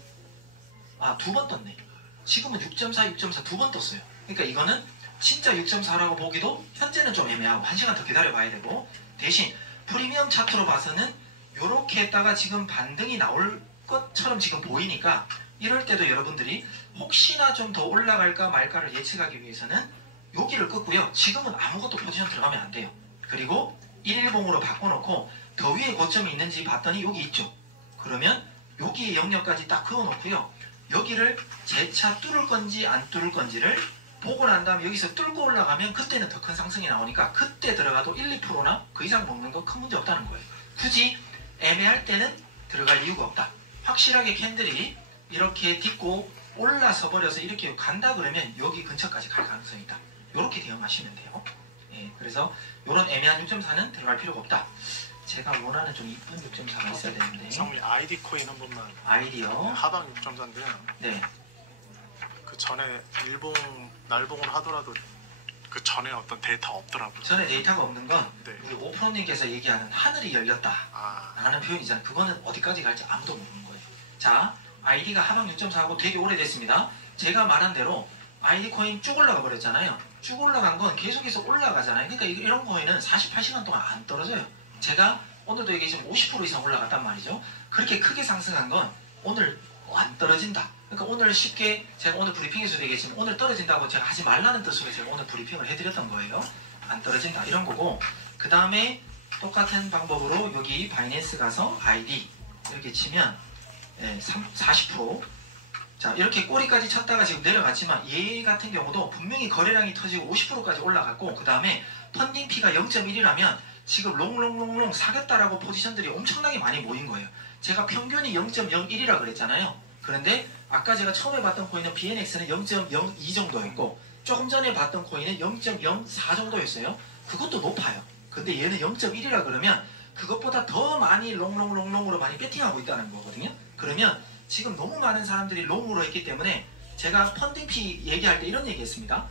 두 번 떴네. 지금은 6.4 6.4 두 번 떴어요. 그러니까 이거는 진짜 6.4라고 보기도 현재는 좀 애매하고 1시간 더 기다려 봐야 되고, 대신 프리미엄 차트로 봐서는 이렇게 했다가 지금 반등이 나올 것처럼 지금 보이니까 이럴 때도 여러분들이 혹시나 좀 더 올라갈까 말까를 예측하기 위해서는 여기를 끄고요. 지금은 아무것도 포지션 들어가면 안 돼요. 그리고 110으로 바꿔놓고 더 위에 고점이 있는지 봤더니 여기 있죠. 그러면 여기에 영역까지 딱 그어놓고요. 여기를 재차 뚫을 건지 안 뚫을 건지를 보고 난 다음에 여기서 뚫고 올라가면 그때는 더 큰 상승이 나오니까 그때 들어가도 1, 2%나 그 이상 먹는 거 큰 문제 없다는 거예요. 굳이 애매할 때는 들어갈 이유가 없다. 확실하게 캔들이 이렇게 딛고 올라서 버려서 이렇게 간다 그러면 여기 근처까지 갈 가능성이 있다. 이렇게 대응하시면 돼요. 예, 그래서 이런 애매한 6.4는 들어갈 필요가 없다. 제가 원하는 좀 이쁜 6.4가 있어야 되는데. 성리 아이디 코인 한 번만. 아이디요. 하방 6.4인데요. 네. 그 전에 날봉을 하더라도 그 전에 어떤 데이터 없더라고요. 전에 데이터가 없는 건 네. 우리 오프로님께서 얘기하는 하늘이 열렸다 라는 표현이잖아요. 그거는 어디까지 갈지 아무도 모르는 거예요. 자, 아이디가 하방 6.4고 되게 오래됐습니다. 제가 말한 대로 아이디 코인 쭉 올라가 버렸잖아요. 쭉 올라간 건 계속해서 올라가잖아요. 그러니까 이런 코인은 48시간 동안 안 떨어져요. 제가 오늘도 얘기했지만 50% 이상 올라갔단 말이죠. 그렇게 크게 상승한 건 오늘 안 떨어진다. 그러니까 오늘 쉽게 제가 오늘 브리핑에서도 얘기했지만 오늘 떨어진다고 제가 하지 말라는 뜻으로 제가 오늘 브리핑을 해드렸던 거예요. 안 떨어진다 이런 거고, 그 다음에 똑같은 방법으로 여기 바이낸스 가서 아이디 이렇게 치면 40% 자, 이렇게 꼬리까지 쳤다가 지금 내려갔지만 얘 같은 경우도 분명히 거래량이 터지고 50%까지 올라갔고, 그 다음에 펀딩 피가 0.1이라면 지금 롱롱롱롱 사겠다라고 포지션들이 엄청나게 많이 모인 거예요. 제가 평균이 0.01이라 그랬잖아요. 그런데 아까 제가 처음에 봤던 코인은 BNX는 0.02 정도였고 조금 전에 봤던 코인은 0.04 정도였어요. 그것도 높아요. 근데 얘는 0.1이라 그러면 그것보다 더 많이 롱롱롱롱으로 많이 배팅하고 있다는 거거든요. 그러면 지금 너무 많은 사람들이 롱으로 했기 때문에 제가 펀딩피 얘기할 때 이런 얘기 했습니다.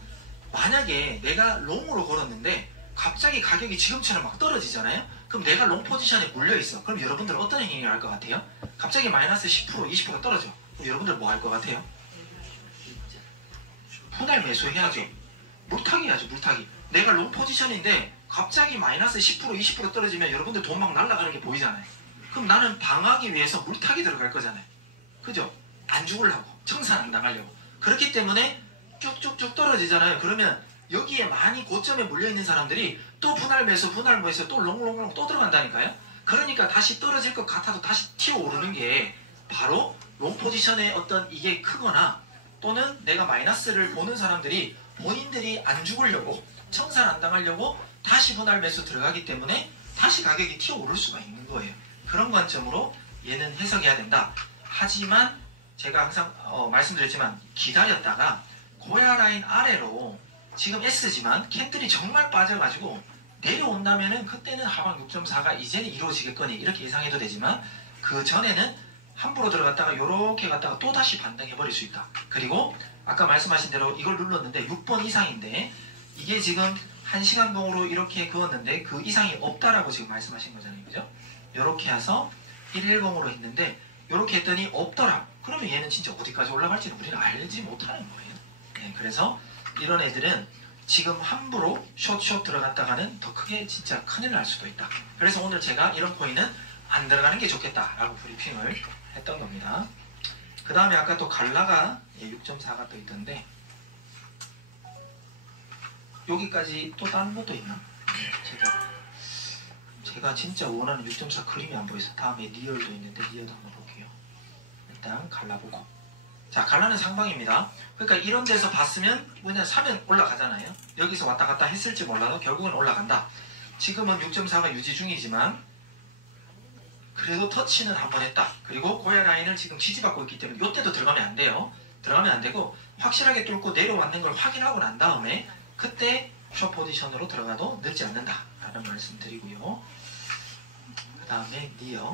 만약에 내가 롱으로 걸었는데 갑자기 가격이 지금처럼 막 떨어지잖아요. 그럼 내가 롱 포지션에 물려있어. 그럼 여러분들은 어떤 행위를 할 것 같아요? 갑자기 마이너스 10% 20% 떨어져. 그럼 여러분들 뭐 할 것 같아요? 분할 매수해야죠. 물타기 해야죠. 물타기. 내가 롱 포지션인데 갑자기 마이너스 10% 20% 떨어지면 여러분들 돈 막 날아가는 게 보이잖아요. 그럼 나는 방어하기 위해서 물타기 들어갈 거잖아요. 그죠? 안 죽으려고. 청산 안 당하려고. 그렇기 때문에 쭉쭉쭉 떨어지잖아요. 그러면 여기에 많이 고점에 물려있는 사람들이 또 분할 매수 또 롱롱롱 또 들어간다니까요. 그러니까 다시 떨어질 것 같아도 다시 튀어오르는 게 바로 롱 포지션의 어떤 이게 크거나 또는 내가 마이너스를 보는 사람들이 본인들이 안 죽으려고 청산 안 당하려고 다시 분할 매수 들어가기 때문에 다시 가격이 튀어오를 수가 있는 거예요. 그런 관점으로 얘는 해석해야 된다. 하지만 제가 항상 말씀드렸지만 기다렸다가 고야 라인 아래로 지금 S지만 캔들이 정말 빠져가지고 내려온다면은 그때는 하방 6.4가 이제는 이루어지겠거니 이렇게 예상해도 되지만 그 전에는 함부로 들어갔다가 요렇게 갔다가 또 다시 반등해버릴 수 있다. 그리고 아까 말씀하신 대로 이걸 눌렀는데 6번 이상인데 이게 지금 1시간 봉으로 이렇게 그었는데 그 이상이 없다라고 지금 말씀하신 거잖아요. 그죠? 요렇게 해서 110으로 했는데 요렇게 했더니 없더라. 그러면 얘는 진짜 어디까지 올라갈지는 우리는 알지 못하는 거예요. 네, 그래서 이런 애들은 지금 함부로 숏 들어갔다가는 더 크게 진짜 큰일 날 수도 있다. 그래서 오늘 제가 이런 코인은 안 들어가는 게 좋겠다라고 브리핑을 했던 겁니다. 그 다음에 아까 또 갈라가 6.4가 또 있던데 여기까지 또 다른 것도 있나? 제가 진짜 원하는 6.4 그림이 안 보여서 다음에 리얼도 있는데 리얼도 한번 볼게요. 일단 갈라보고. 자, 갈라는 상방입니다. 그러니까 이런 데서 봤으면 뭐냐 사면 올라가잖아요. 여기서 왔다 갔다 했을지 몰라도 결국은 올라간다. 지금은 6.4가 유지 중이지만 그래도 터치는 한번 했다. 그리고 고야 라인을 지금 지지받고 있기 때문에 이때도 들어가면 안 돼요. 들어가면 안 되고 확실하게 뚫고 내려왔는 걸 확인하고 난 다음에 그때 숏 포지션으로 들어가도 늦지 않는다 라는 말씀 드리고요. 그 다음에 니어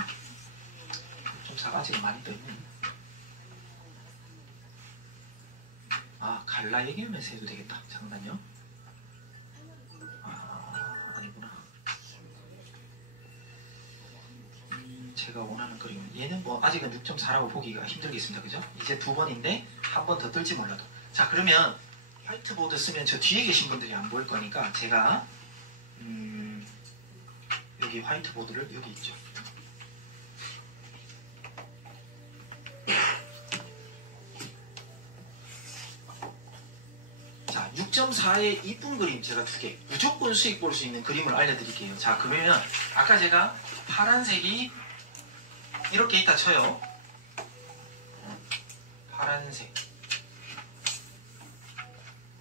6.4가 지금 많이 빼고 갈라 얘기하면서 해도 되겠다. 잠깐만요. 아니구나. 제가 원하는 그림. 얘는 뭐 아직은 6.4라고 보기가 힘들겠습니다. 그죠? 이제 두 번인데 한 번 더 뜰지 몰라도. 자, 그러면 화이트보드 쓰면 저 뒤에 계신 분들이 안 보일 거니까 제가 여기 화이트보드를 여기 있죠. 자, 6.4의 이쁜 그림 제가 두 개 무조건 수익 볼 수 있는 그림을 알려드릴게요. 자, 그러면 아까 제가 파란색이 이렇게 있다 쳐요. 파란색.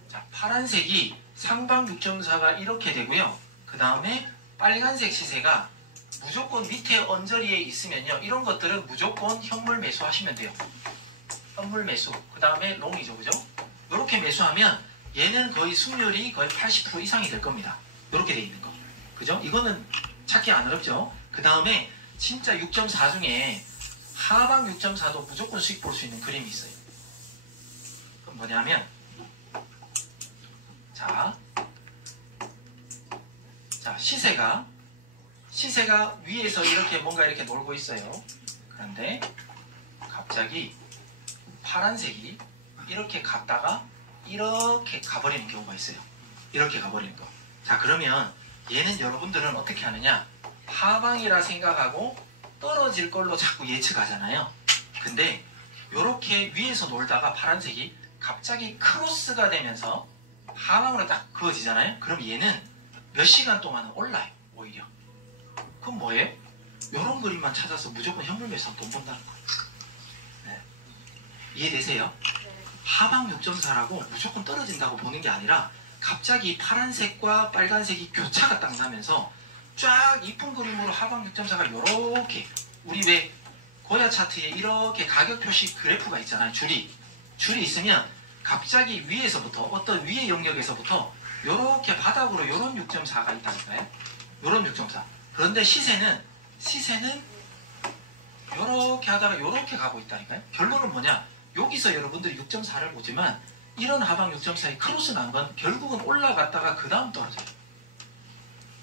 자, 파란색이 상방 6.4가 이렇게 되고요. 그 다음에 빨간색 시세가 무조건 밑에 언저리에 있으면요. 이런 것들은 무조건 현물 매수하시면 돼요. 현물 매수. 그 다음에 롱이죠. 그죠? 이렇게 매수하면 얘는 거의 승률이 거의 80% 이상이 될 겁니다. 이렇게 돼 있는 거. 그죠? 이거는 찾기 안 어렵죠? 그 다음에 진짜 6.4 중에 하방 6.4도 무조건 수익 볼 수 있는 그림이 있어요. 그럼 뭐냐면 자 시세가 위에서 이렇게 뭔가 이렇게 놀고 있어요. 그런데 갑자기 파란색이 이렇게 갔다가 이렇게 가버리는 경우가 있어요. 이렇게 가버리는 거. 자, 그러면 얘는 여러분들은 어떻게 하느냐? 하방이라 생각하고 떨어질 걸로 자꾸 예측하잖아요. 근데 이렇게 위에서 놀다가 파란색이 갑자기 크로스가 되면서 하방으로 딱 그어지잖아요. 그럼 얘는 몇 시간 동안은 올라요. 오히려. 그럼 뭐예요? 이런 그림만 찾아서 무조건 현물 매수하면 돈 번다는 거예요. 네. 이해되세요? 하방 6.4라고 무조건 떨어진다고 보는 게 아니라 갑자기 파란색과 빨간색이 교차가 딱 나면서 쫙 이쁜 그림으로 하방 6.4가 요렇게 우리 왜 고야 차트에 이렇게 가격 표시 그래프가 있잖아요. 줄이 있으면 갑자기 위에서부터 어떤 위의 영역에서부터 요렇게 바닥으로 요런 6.4가 있다니까요. 요런 6.4. 그런데 시세는 요렇게 하다가 요렇게 가고 있다니까요. 결론은 뭐냐? 여기서 여러분들이 6.4를 보지만 이런 하방 6.4에 크로스 난 건 결국은 올라갔다가 그 다음 떨어져요.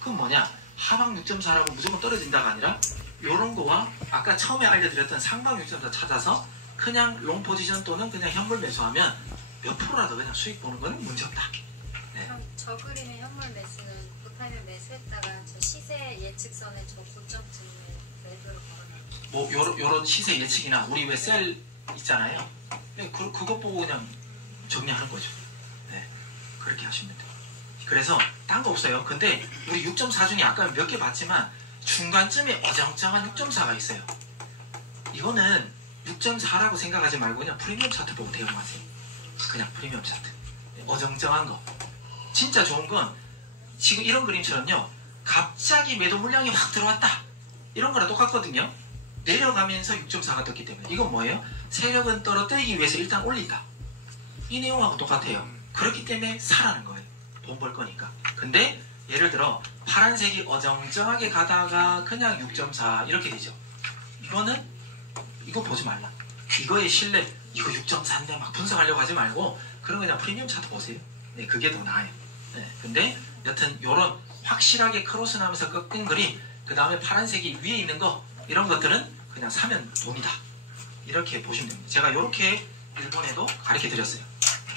그건 뭐냐? 하방 6.4라고 무조건 떨어진다가 아니라 요런 거와 아까 처음에 알려드렸던 상방 6.4 찾아서 그냥 롱 포지션 또는 그냥 현물 매수하면 몇 프로라도 그냥 수익 보는 거는 문제없다. 네. 그럼 저 그림의 현물 매수는 굿타임에 매수했다가 저 시세 예측선에 저 고점쯤에 매도를 걸어놔요. 뭐 요런 시세 예측이나 우리 왜 셀 있잖아요. 그것 보고 그냥 정리하는 거죠. 네, 그렇게 하시면 돼요. 그래서 딴 거 없어요. 근데 우리 6.4 중에 아까 몇 개 봤지만 중간쯤에 어정쩡한 6.4가 있어요. 이거는 6.4라고 생각하지 말고 그냥 프리미엄 차트 보고 대응하세요. 그냥 프리미엄 차트. 어정쩡한 거. 진짜 좋은 건 지금 이런 그림처럼요. 갑자기 매도 물량이 확 들어왔다. 이런 거랑 똑같거든요. 내려가면서 6.4가 떴기 때문에. 이건 뭐예요? 세력은 떨어뜨리기 위해서 일단 올린다. 이 내용하고 똑같아요. 그렇기 때문에 사라는 거예요. 돈 벌 거니까. 근데 예를 들어 파란색이 어정쩡하게 가다가 그냥 6.4 이렇게 되죠. 이거 보지 말라. 이거의 신뢰, 이거 6.4인데 막 분석하려고 하지 말고 그런 그냥 프리미엄 차트 보세요. 네, 그게 더 나아요. 네, 근데 여튼 요런 확실하게 크로스 나면서 꺾인 그림, 그 다음에 파란색이 위에 있는 거 이런 것들은 그냥 사면 돈이다. 이렇게 보시면 됩니다. 제가 이렇게 일본에도 가르쳐 드렸어요.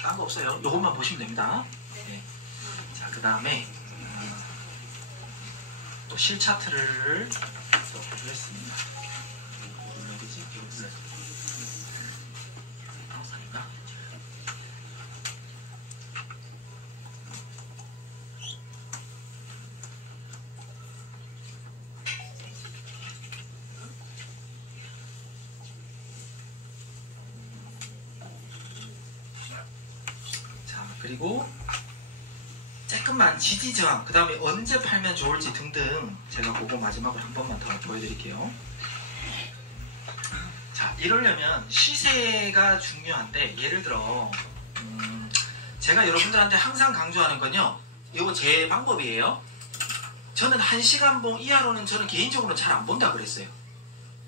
딴 거 없어요. 요것만 보시면 됩니다. 네. 그 다음에 또 실차트를 또 보겠습니다. 어디지? 이거 눌러야지. 방산인가? 자, 그리고 조금만 지지 저항, 그 다음에 언제 팔면 좋을지 등등 제가 그거 마지막으로 한 번만 더 보여드릴게요. 자, 이러려면 시세가 중요한데 예를 들어 제가 여러분들한테 항상 강조하는 건요, 이거 제 방법이에요. 저는 1시간봉 이하로는 저는 개인적으로 잘 안 본다 그랬어요.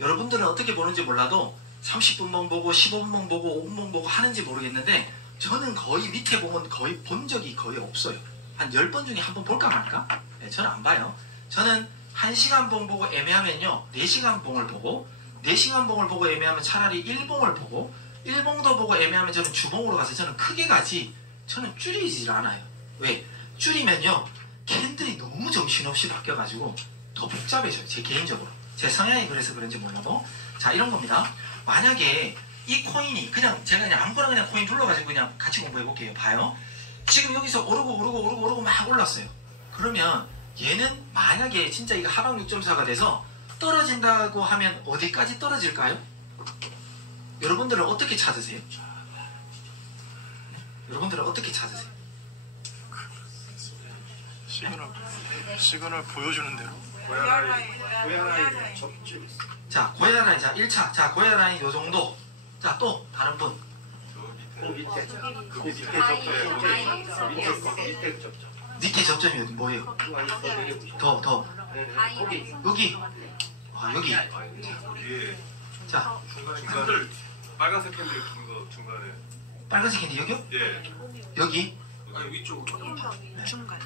여러분들은 어떻게 보는지 몰라도 30분봉 보고 15분봉 보고 5분봉 보고 하는지 모르겠는데 저는 거의 밑에 보면 거의 본 적이 거의 없어요. 한 10번 중에 한 번 볼까 말까? 네, 저는 안 봐요. 저는 1시간 봉 보고 애매하면요 4시간 봉을 보고 4시간 봉을 보고 애매하면 차라리 1봉을 보고 1봉도 보고 애매하면 저는 주봉으로 가서 저는 크게 가지 저는 줄이질 않아요. 왜? 줄이면요 캔들이 너무 정신없이 바뀌어가지고 더 복잡해져요. 제 개인적으로. 제 성향이 그래서 그런지 몰라도. 자, 이런 겁니다. 만약에 이 코인이 그냥 제가 그냥 아무거나 그냥 코인 눌러가지고 그냥 같이 공부해 볼게요. 봐요. 지금 여기서 오르고 막 올랐어요. 그러면 얘는 만약에 진짜 이거 하방 6.4가 돼서 떨어진다고 하면 어디까지 떨어질까요? 여러분들은 어떻게 찾으세요? 여러분들은 어떻게 찾으세요? 시그널 보여주는 대로. 고야라인 접점. 자, 고야라인. 자, 1차. 자, 고야라인 요 정도. 자, 또 다른 분. 밑에 접점. 밑에 접점이 뭐예요? 더. 여기. 아, 여기. 자, 중간을 빨간색 캔들 긴거 중간에. 빨간색 캔디 여기요? 예. 여기? 아니 위쪽으로. 중간.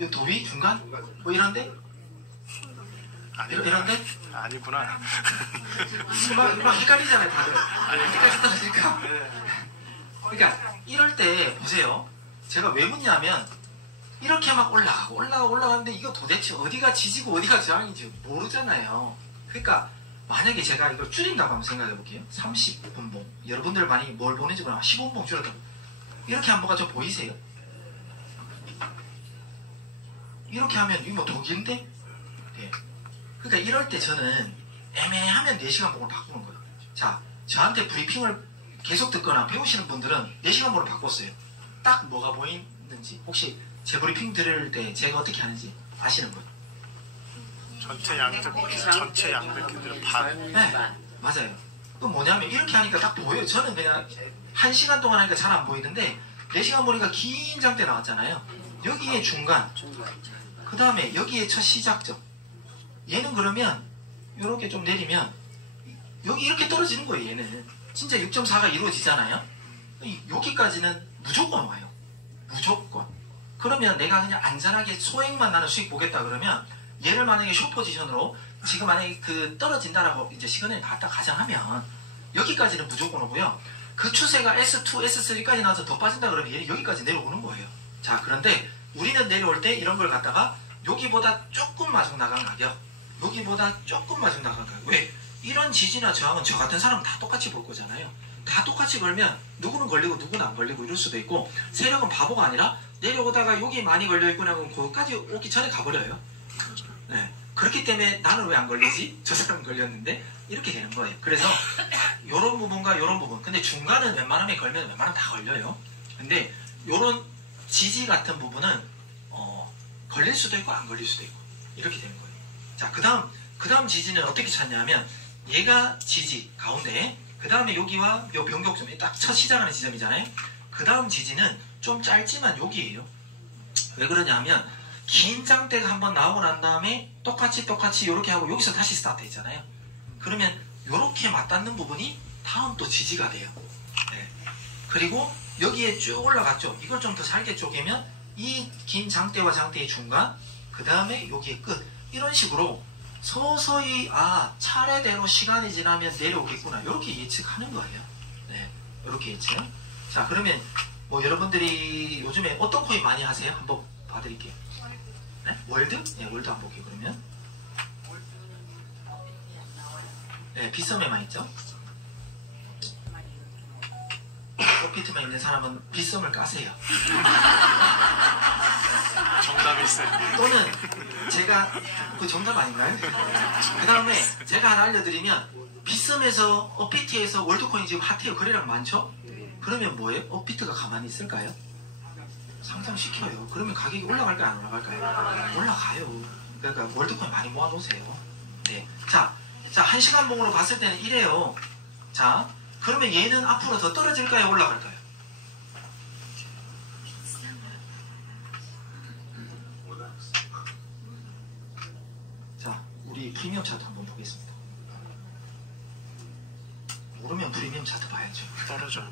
이 도위? 중간? 뭐 이런데? 이런데? 아니구나. 막 헷갈리잖아요, 다들. 헷갈리니까. 그러니까 이럴 때 보세요. 제가 왜 묻냐면 이렇게 막 올라가는데 이거 도대체 어디가 지지고 어디가 저항인지 모르잖아요. 그러니까 만약에 제가 이걸 줄인다고 한번 생각해 볼게요. 30분봉. 여러분들 많이 뭘 보는지 모르면 15분봉 줄였다고. 이렇게 한번 좀 보이세요? 이렇게 하면 이거 뭐 독일인데? 네. 그러니까 이럴 때 저는 애매하면 4시간 봉을 바꾸는 거예요. 자, 저한테 브리핑을 계속 듣거나 배우시는 분들은 4시간 봉을 바꿨어요. 딱 뭐가 보이는지 혹시 제 브리핑 들을 때 제가 어떻게 하는지 아시는 분? 전체 양들 캔들은 반. 네, 맞아요. 그 뭐냐면 이렇게 하니까 딱 보여요. 저는 그냥 1시간 동안 하니까 잘 안 보이는데 4시간 보니까 긴 장대 나왔잖아요. 여기에 중간, 그 다음에 여기에 첫 시작점. 얘는 그러면 이렇게 좀 내리면 여기 이렇게 떨어지는 거예요. 얘는 진짜 6.4가 이루어지잖아요. 여기까지는 무조건 와요. 무조건. 그러면 내가 그냥 안전하게 소액만 나는 수익 보겠다 그러면 얘를 만약에 숏 포지션으로 지금 만약에 그 떨어진다라고 이제 시그널이 갔다 가정하면 여기까지는 무조건 오고요. 그 추세가 S2, S3까지 나와서 더 빠진다 그러면 얘는 여기까지 내려오는 거예요. 자, 그런데 우리는 내려올 때 이런 걸 갖다가 여기보다 조금 마중 나간 가격, 여기보다 조금 마중 나간 가격. 왜? 이런 지지나 저항은 저 같은 사람은 다 똑같이 볼 거잖아요. 다 똑같이 걸면 누구는 걸리고 누구는 안 걸리고 이럴 수도 있고, 세력은 바보가 아니라 내려오다가 여기 많이 걸려있구나 그럼 거기까지 오기 전에 가버려요. 네. 그렇기 때문에 나는 왜 안 걸리지? 저 사람은 걸렸는데 이렇게 되는 거예요. 그래서 요런 부분과 요런 부분, 근데 중간은 웬만하면 걸면 웬만하면 다 걸려요. 근데 요런 지지 같은 부분은 걸릴 수도 있고 안 걸릴 수도 있고 이렇게 되는 거예요. 자, 그 다음 지지는 어떻게 찾냐면 얘가 지지 가운데, 그 다음에 여기와 요 변곡점이 딱 첫 시작하는 지점이잖아요. 그 다음 지지는 좀 짧지만 여기에요. 왜 그러냐면 긴 장대가 한번 나오고 난 다음에 똑같이 이렇게 하고 여기서 다시 스타트 했잖아요. 그러면 이렇게 맞닿는 부분이 다음 또 지지가 돼요. 네. 그리고 여기에 쭉 올라갔죠. 이걸 좀 더 잘게 쪼개면 이 긴 장대와 장대의 중간, 그 다음에 여기의 끝, 이런 식으로 서서히 차례대로 시간이 지나면 내려오겠구나 이렇게 예측하는 거예요. 네, 이렇게 예측. 자, 그러면 뭐 여러분들이 요즘에 어떤 코인 많이 하세요? 한번 봐드릴게요. 네? 월드? 네, 월드 한번 볼게요. 그러면 네, 빗썸에만 있죠. 오피트만 있는 사람은 빗썸을 까세요. 정답이 있어요. 또는 제가 그 정답 아닌가요? 그 다음에 제가 하나 알려드리면 빗썸에서 업비트에서 월드코인 지금 핫해요. 거래량 많죠? 그러면 뭐예요? 업비트가 가만히 있을까요? 상승시켜요. 그러면 가격이 올라갈까요? 안 올라갈까요? 올라가요. 그러니까 월드코인 많이 모아놓으세요. 네. 자, 1시간 봉으로 봤을 때는 이래요. 자, 그러면 얘는 앞으로 더 떨어질까요? 올라갈까요? 자, 우리 프리미엄 차트 한번 보겠습니다. 모르면 프리미엄 차트 봐야죠. 떨어져.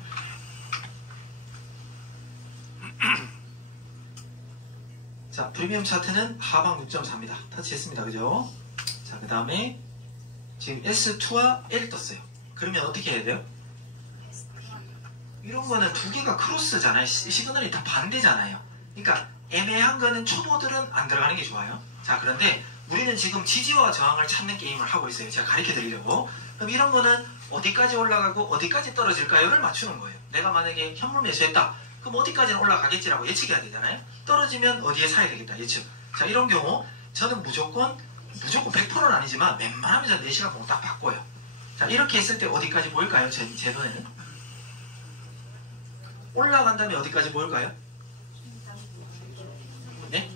자, 프리미엄 차트는 하방 6.4입니다. 터치했습니다. 그죠? 자, 그 다음에 지금 S2와 L 떴어요. 그러면 어떻게 해야 돼요? 이런 거는 두 개가 크로스잖아요. 시그널이 다 반대잖아요. 그러니까 애매한 거는 초보들은 안 들어가는 게 좋아요. 자, 그런데 우리는 지금 지지와 저항을 찾는 게임을 하고 있어요. 제가 가르쳐 드리려고. 그럼 이런 거는 어디까지 올라가고 어디까지 떨어질까요를 맞추는 거예요. 내가 만약에 현물 매수했다. 그럼 어디까지는 올라가겠지라고 예측해야 되잖아요. 떨어지면 어디에 사야 되겠다. 예측. 자, 이런 경우 저는 무조건 100%는 아니지만 웬만하면 저는 4시간 보고 딱 바꿔요. 자, 이렇게 했을 때 어디까지 보일까요? 제 눈에는 올라간 다음에 어디까지 보일까요? 네?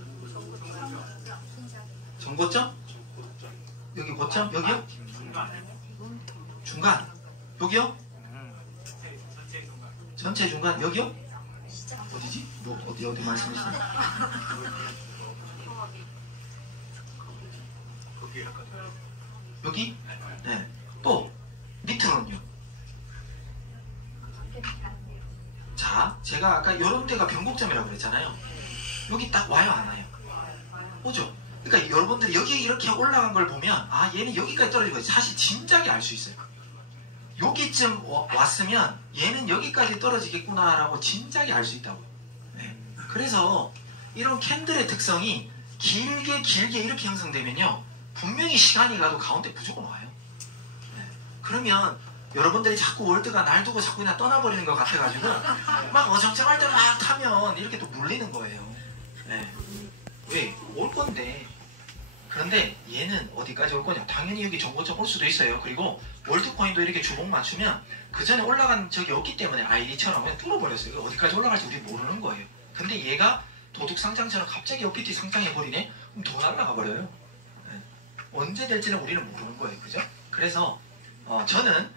전고점? 여기 고점? 여기요? 중간? 여기요? 전체 중간? 여기요? 어디지? 뭐 어디 말씀하시나요? 여기? 네. 또 밑으로는요? 자, 제가 아까 요런 데가 변곡점이라고 그랬잖아요. 여기 딱 와요, 안 와요? 오죠? 그러니까 여러분들이 여기 이렇게 올라간 걸 보면 아, 얘는 여기까지 떨어지고 사실 진작에 알 수 있어요. 여기쯤 왔으면 얘는 여기까지 떨어지겠구나라고 진작에 알 수 있다고요. 네. 그래서 이런 캔들의 특성이 길게 이렇게 형성되면요, 분명히 시간이 가도 가운데 무조건 와요. 네. 그러면 여러분들이 자꾸 월드가 날 두고 자꾸 그냥 떠나버리는 것 같아가지고 막 어정쩡할 때 막 타면 이렇게 또 물리는 거예요. 네. 왜? 올 건데. 그런데 얘는 어디까지 올 거냐? 당연히 여기 정고점 올 수도 있어요. 그리고 월드코인도 이렇게 주봉 맞추면 그 전에 올라간 적이 없기 때문에 아이디처럼 그냥 뚫어버렸어요. 어디까지 올라갈지 우리 모르는 거예요. 근데 얘가 도둑상장처럼 갑자기 OPT 상장해버리네? 그럼 더 날아가 버려요. 네. 언제 될지는 우리는 모르는 거예요. 그죠? 그래서 저는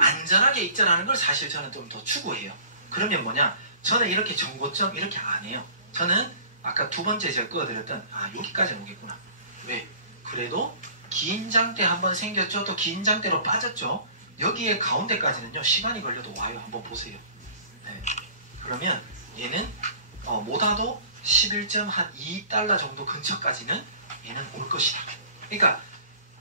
안전하게 입전하는 걸 사실 저는 좀 더 추구해요. 그러면 뭐냐? 저는 이렇게 정고점 이렇게 안 해요. 저는 아까 두 번째 제가 꺼드렸던 여기까지는 오겠구나. 왜? 그래도 긴 장대 한번 생겼죠. 또 긴 장대로 빠졌죠. 여기에 가운데까지는요, 시간이 걸려도 와요. 한번 보세요. 네. 그러면 얘는 못와도 11.2달러 정도 근처까지는 얘는 올 것이다. 그러니까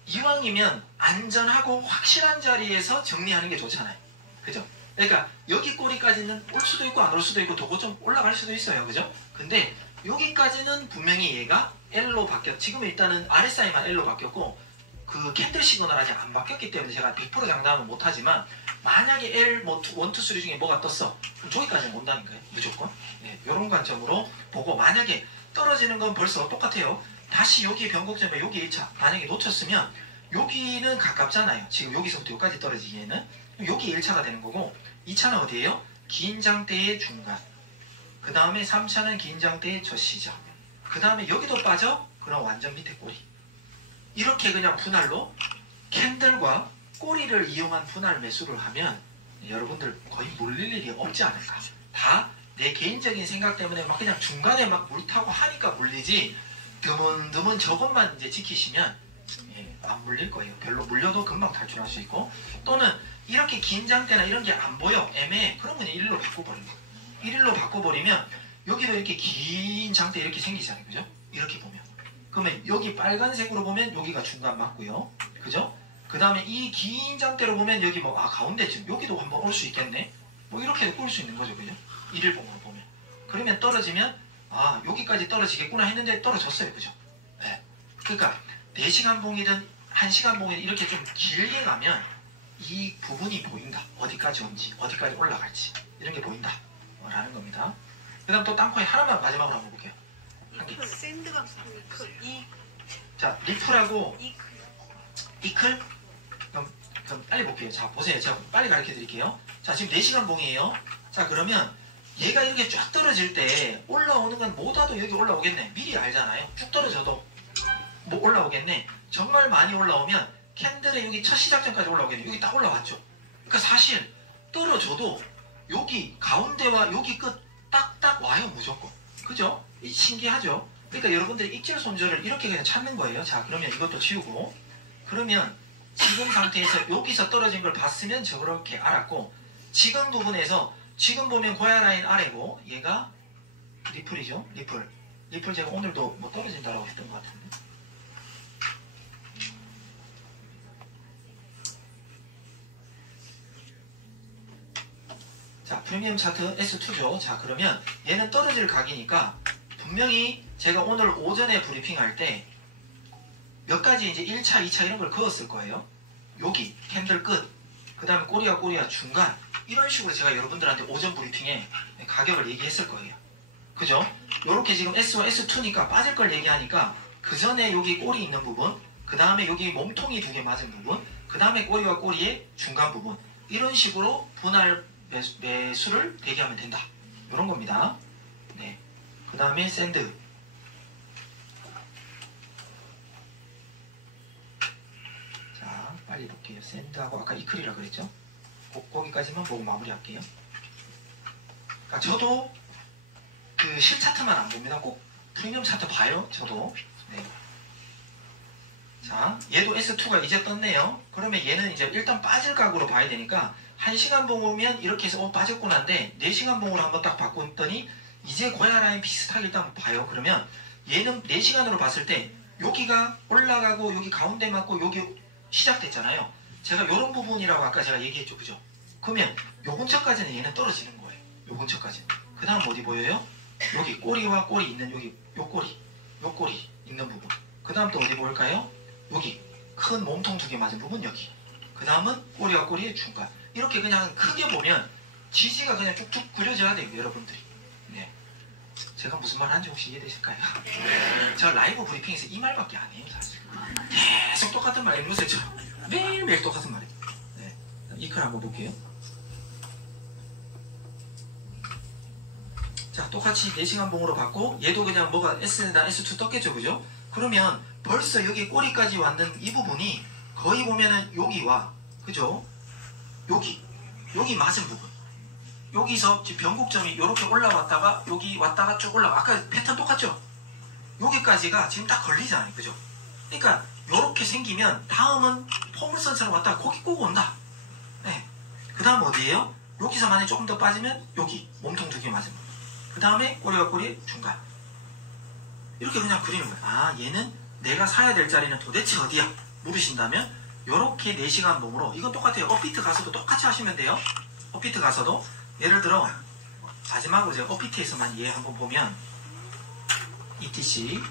이왕이면 안전하고 확실한 자리에서 정리하는 게 좋잖아요. 그죠? 그러니까 여기 꼬리까지는 올 수도 있고 안 올 수도 있고 도고 좀 올라갈 수도 있어요. 그죠? 근데 여기까지는 분명히 얘가 L로 지금 일단은 RSI만 L로 바뀌었고 그 캔들 시그널 아직 안 바뀌었기 때문에 제가 100% 장담은 못하지만 만약에 L 1, 2, 3 중에 뭐가 떴어, 그럼 저기까지는 온다니까요. 무조건. 네, 이런 관점으로 보고 만약에 떨어지는 건 벌써 똑같아요. 다시 여기에 변곡점에 여기 1차 만약에 놓쳤으면 여기는 가깝잖아요. 지금 여기서부터 여기까지 떨어지기에는 여기 1차가 되는 거고 2차는 어디예요? 긴 장대의 중간. 그 다음에 3차는 긴 장대의 저 시작. 그 다음에 여기도 빠져? 그럼 완전 밑에 꼬리. 이렇게 그냥 분할로 캔들과 꼬리를 이용한 분할 매수를 하면 여러분들 거의 물릴 일이 없지 않을까. 다 내 개인적인 생각 때문에 막 그냥 중간에 막 물타고 하니까 물리지, 드문드문 저것만 이제 지키시면 안 물릴 거예요. 별로 물려도 금방 탈출할 수 있고, 또는 이렇게 긴 장대나 이런 게 안 보여, 애매해, 그러면 1일로 바꿔버려요. 1일로 바꿔버리면 여기도 이렇게 긴 장대 이렇게 생기잖아요. 그죠? 이렇게 보면. 그러면 여기 빨간색으로 보면 여기가 중간 맞고요. 그죠? 그 다음에 이 긴 장대로 보면 여기 가운데쯤 여기도 한번 올 수 있겠네. 뭐 이렇게 올 수 있는 거죠. 그죠? 1일봉으로 보면. 그러면 떨어지면 아, 여기까지 떨어지겠구나 했는데 떨어졌어요. 그죠? 네. 그러니까 4시간 봉이든 1시간 봉이든 이렇게 좀 길게 가면 이 부분이 보인다. 어디까지 온지, 어디까지 올라갈지 이런 게 보인다 라는 겁니다. 그 다음 또 땅콩이 하나만 마지막으로 한번 볼게요. 한 개. 샌드가 이 자, 리플하고 이클. 이클? 그럼 빨리 볼게요. 자, 보세요. 제가 빨리 가르쳐 드릴게요. 자, 지금 4시간 봉이에요. 자, 그러면 얘가 이렇게 쫙 떨어질 때 올라오는 건 못 와도 여기 올라오겠네. 미리 알잖아요. 쭉 떨어져도 뭐 올라오겠네. 정말 많이 올라오면 캔들의 여기 첫 시작점까지 올라오겠네. 여기 딱 올라왔죠. 그러니까 사실 떨어져도 여기 가운데와 여기 끝 딱딱 와요. 무조건. 그죠? 신기하죠? 그러니까 여러분들이 익절 손절을 이렇게 그냥 찾는 거예요. 자, 그러면 이것도 지우고, 그러면 지금 상태에서 여기서 떨어진 걸 봤으면 저렇게 알았고, 지금 부분에서 지금 보면 고야 라인 아래고 얘가 리플이죠. 리플 제가 오늘도 뭐 떨어진다라고 했던 것 같은데. 자, 프리미엄 차트 S2죠. 자, 그러면 얘는 떨어질 각이니까 분명히 제가 오늘 오전에 브리핑할 때 몇 가지 이제 1차, 2차 이런 걸 그었을 거예요. 여기 캔들 끝, 그 다음에 꼬리와 중간, 이런 식으로 제가 여러분들한테 오전 브리핑에 가격을 얘기했을 거예요. 그죠? 요렇게 지금 S와 S2니까 빠질 걸 얘기하니까 그 전에 여기 꼬리 있는 부분, 그 다음에 여기 몸통이 2개 맞은 부분, 그 다음에 꼬리와 꼬리의 중간 부분, 이런 식으로 분할 매수를 대기하면 된다. 이런 겁니다. 네. 그 다음에 샌드. 자, 빨리 볼게요. 샌드하고 아까 이클이라 그랬죠? 거기까지만 보고 마무리할게요. 그러니까 저도 그 실차트만 안 봅니다. 꼭 프리미엄 차트 봐요. 저도. 네. 자, 얘도 S2가 이제 떴네요. 그러면 얘는 이제 일단 빠질 각으로 봐야 되니까 1시간 봉오면 이렇게 해서 빠졌구나인데 4시간 봉으로 한번 딱 바꿨더니 이제 고야 라인 비슷하게 일단 봐요. 그러면 얘는 4시간으로 봤을 때 여기가 올라가고 여기 가운데 맞고 여기 시작됐잖아요. 제가 이런 부분이라고 아까 제가 얘기했죠. 그죠? 그러면 요 근처까지는 얘는 떨어지는 거예요. 요 근처까지는. 그 다음 어디 보여요? 여기 꼬리와 꼬리 있는 여기 요 꼬리 있는 부분. 그 다음 또 어디 보일까요? 여기 큰 몸통 2개 맞은 부분 여기. 그 다음은 꼬리와 꼬리의 중간. 이렇게 그냥 크게 보면 지지가 그냥 쭉쭉 그려져야 돼요. 여러분들이. 네. 제가 무슨 말 하는지 혹시 이해되실까요? 제가 라이브 브리핑에서 이 말밖에 안 해요. 사실. 계속 똑같은 말 앵무새죠. 매일매일 똑같은 말이에요. 네. 이클 한번 볼게요. 자, 똑같이 4시간 봉으로 받고 얘도 그냥 뭐가 S나 S2 떴겠죠. 그죠? 그러면 벌써 여기 꼬리까지 왔는 이 부분이 거의 보면은 여기와 그죠? 여기 맞은 부분. 여기서 지금 변곡점이 이렇게 올라왔다가 여기 왔다가 쭉 올라가. 아까 패턴 똑같죠? 여기까지가 지금 딱 걸리잖아요. 그죠? 그러니까 이렇게 생기면 다음은 포물선처럼 왔다가 거기 꼭 온다. 네. 그 다음 어디예요? 여기서 만약에 조금 더 빠지면 여기 몸통 2개 맞은 부분. 그 다음에 꼬리와 꼬리 중간. 이렇게 그냥 그리는 거예요. 아, 얘는 내가 사야 될 자리는 도대체 어디야? 물으신다면 요렇게 4시간 봉으로 이건 똑같아요. 업비트 가서도 똑같이 하시면 돼요. 업비트 가서도 예를 들어 마지막으로 제가 업비트에서만 얘 한번 보면 ETC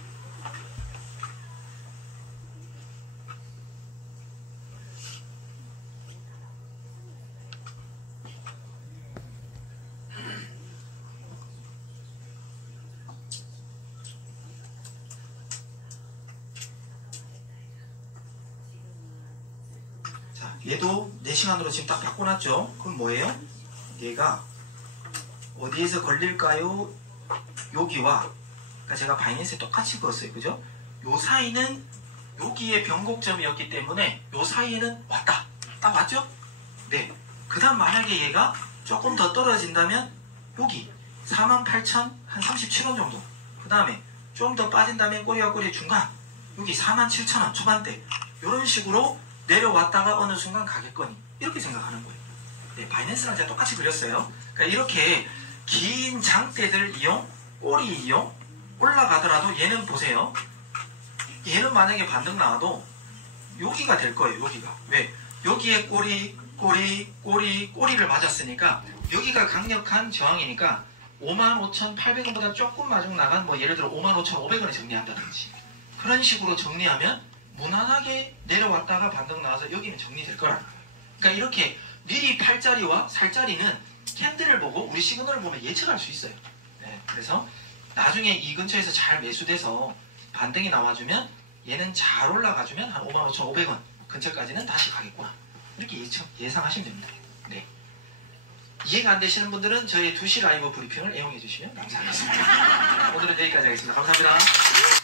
얘도 4시간으로 지금 딱 바꿔놨죠? 그럼 뭐예요? 얘가 어디에서 걸릴까요? 여기와, 그러니까 제가 바이낸스에 똑같이 그었어요. 그죠? 요 사이는 여기에 변곡점이었기 때문에 요 사이에는 왔다. 딱 왔죠? 네. 그 다음 만약에 얘가 조금 더 떨어진다면 여기 48,000, 한 37원 정도. 그 다음에 좀 더 빠진다면 꼬리와 꼬리 중간 여기 47,000원 초반대. 이런 식으로 내려왔다가 어느 순간 가겠거니 이렇게 생각하는 거예요. 네, 바이낸스랑 제가 똑같이 그렸어요. 그러니까 이렇게 긴 장대들 이용, 꼬리 이용 올라가더라도 얘는 보세요. 얘는 만약에 반등 나와도 여기가 될 거예요. 여기가. 왜? 여기에 꼬리를 맞았으니까 여기가 강력한 저항이니까 55,800원보다 조금 마중 나간 뭐 예를 들어 55,500원에 정리한다든지 그런 식으로 정리하면 무난하게 내려왔다가 반등 나와서 여기는 정리될 거라는 거예요. 그러니까 이렇게 미리 팔 자리와 살 자리는 캔들을 보고 우리 시그널을 보면 예측할 수 있어요. 네, 그래서 나중에 이 근처에서 잘 매수돼서 반등이 나와주면 얘는 잘 올라가주면 한 55,500원 근처까지는 다시 가겠구나. 이렇게 예상하시면 됩니다. 네. 이해가 안 되시는 분들은 저희 2시 라이브 브리핑을 애용해 주시면 감사하겠습니다. 오늘은 여기까지 하겠습니다. 감사합니다.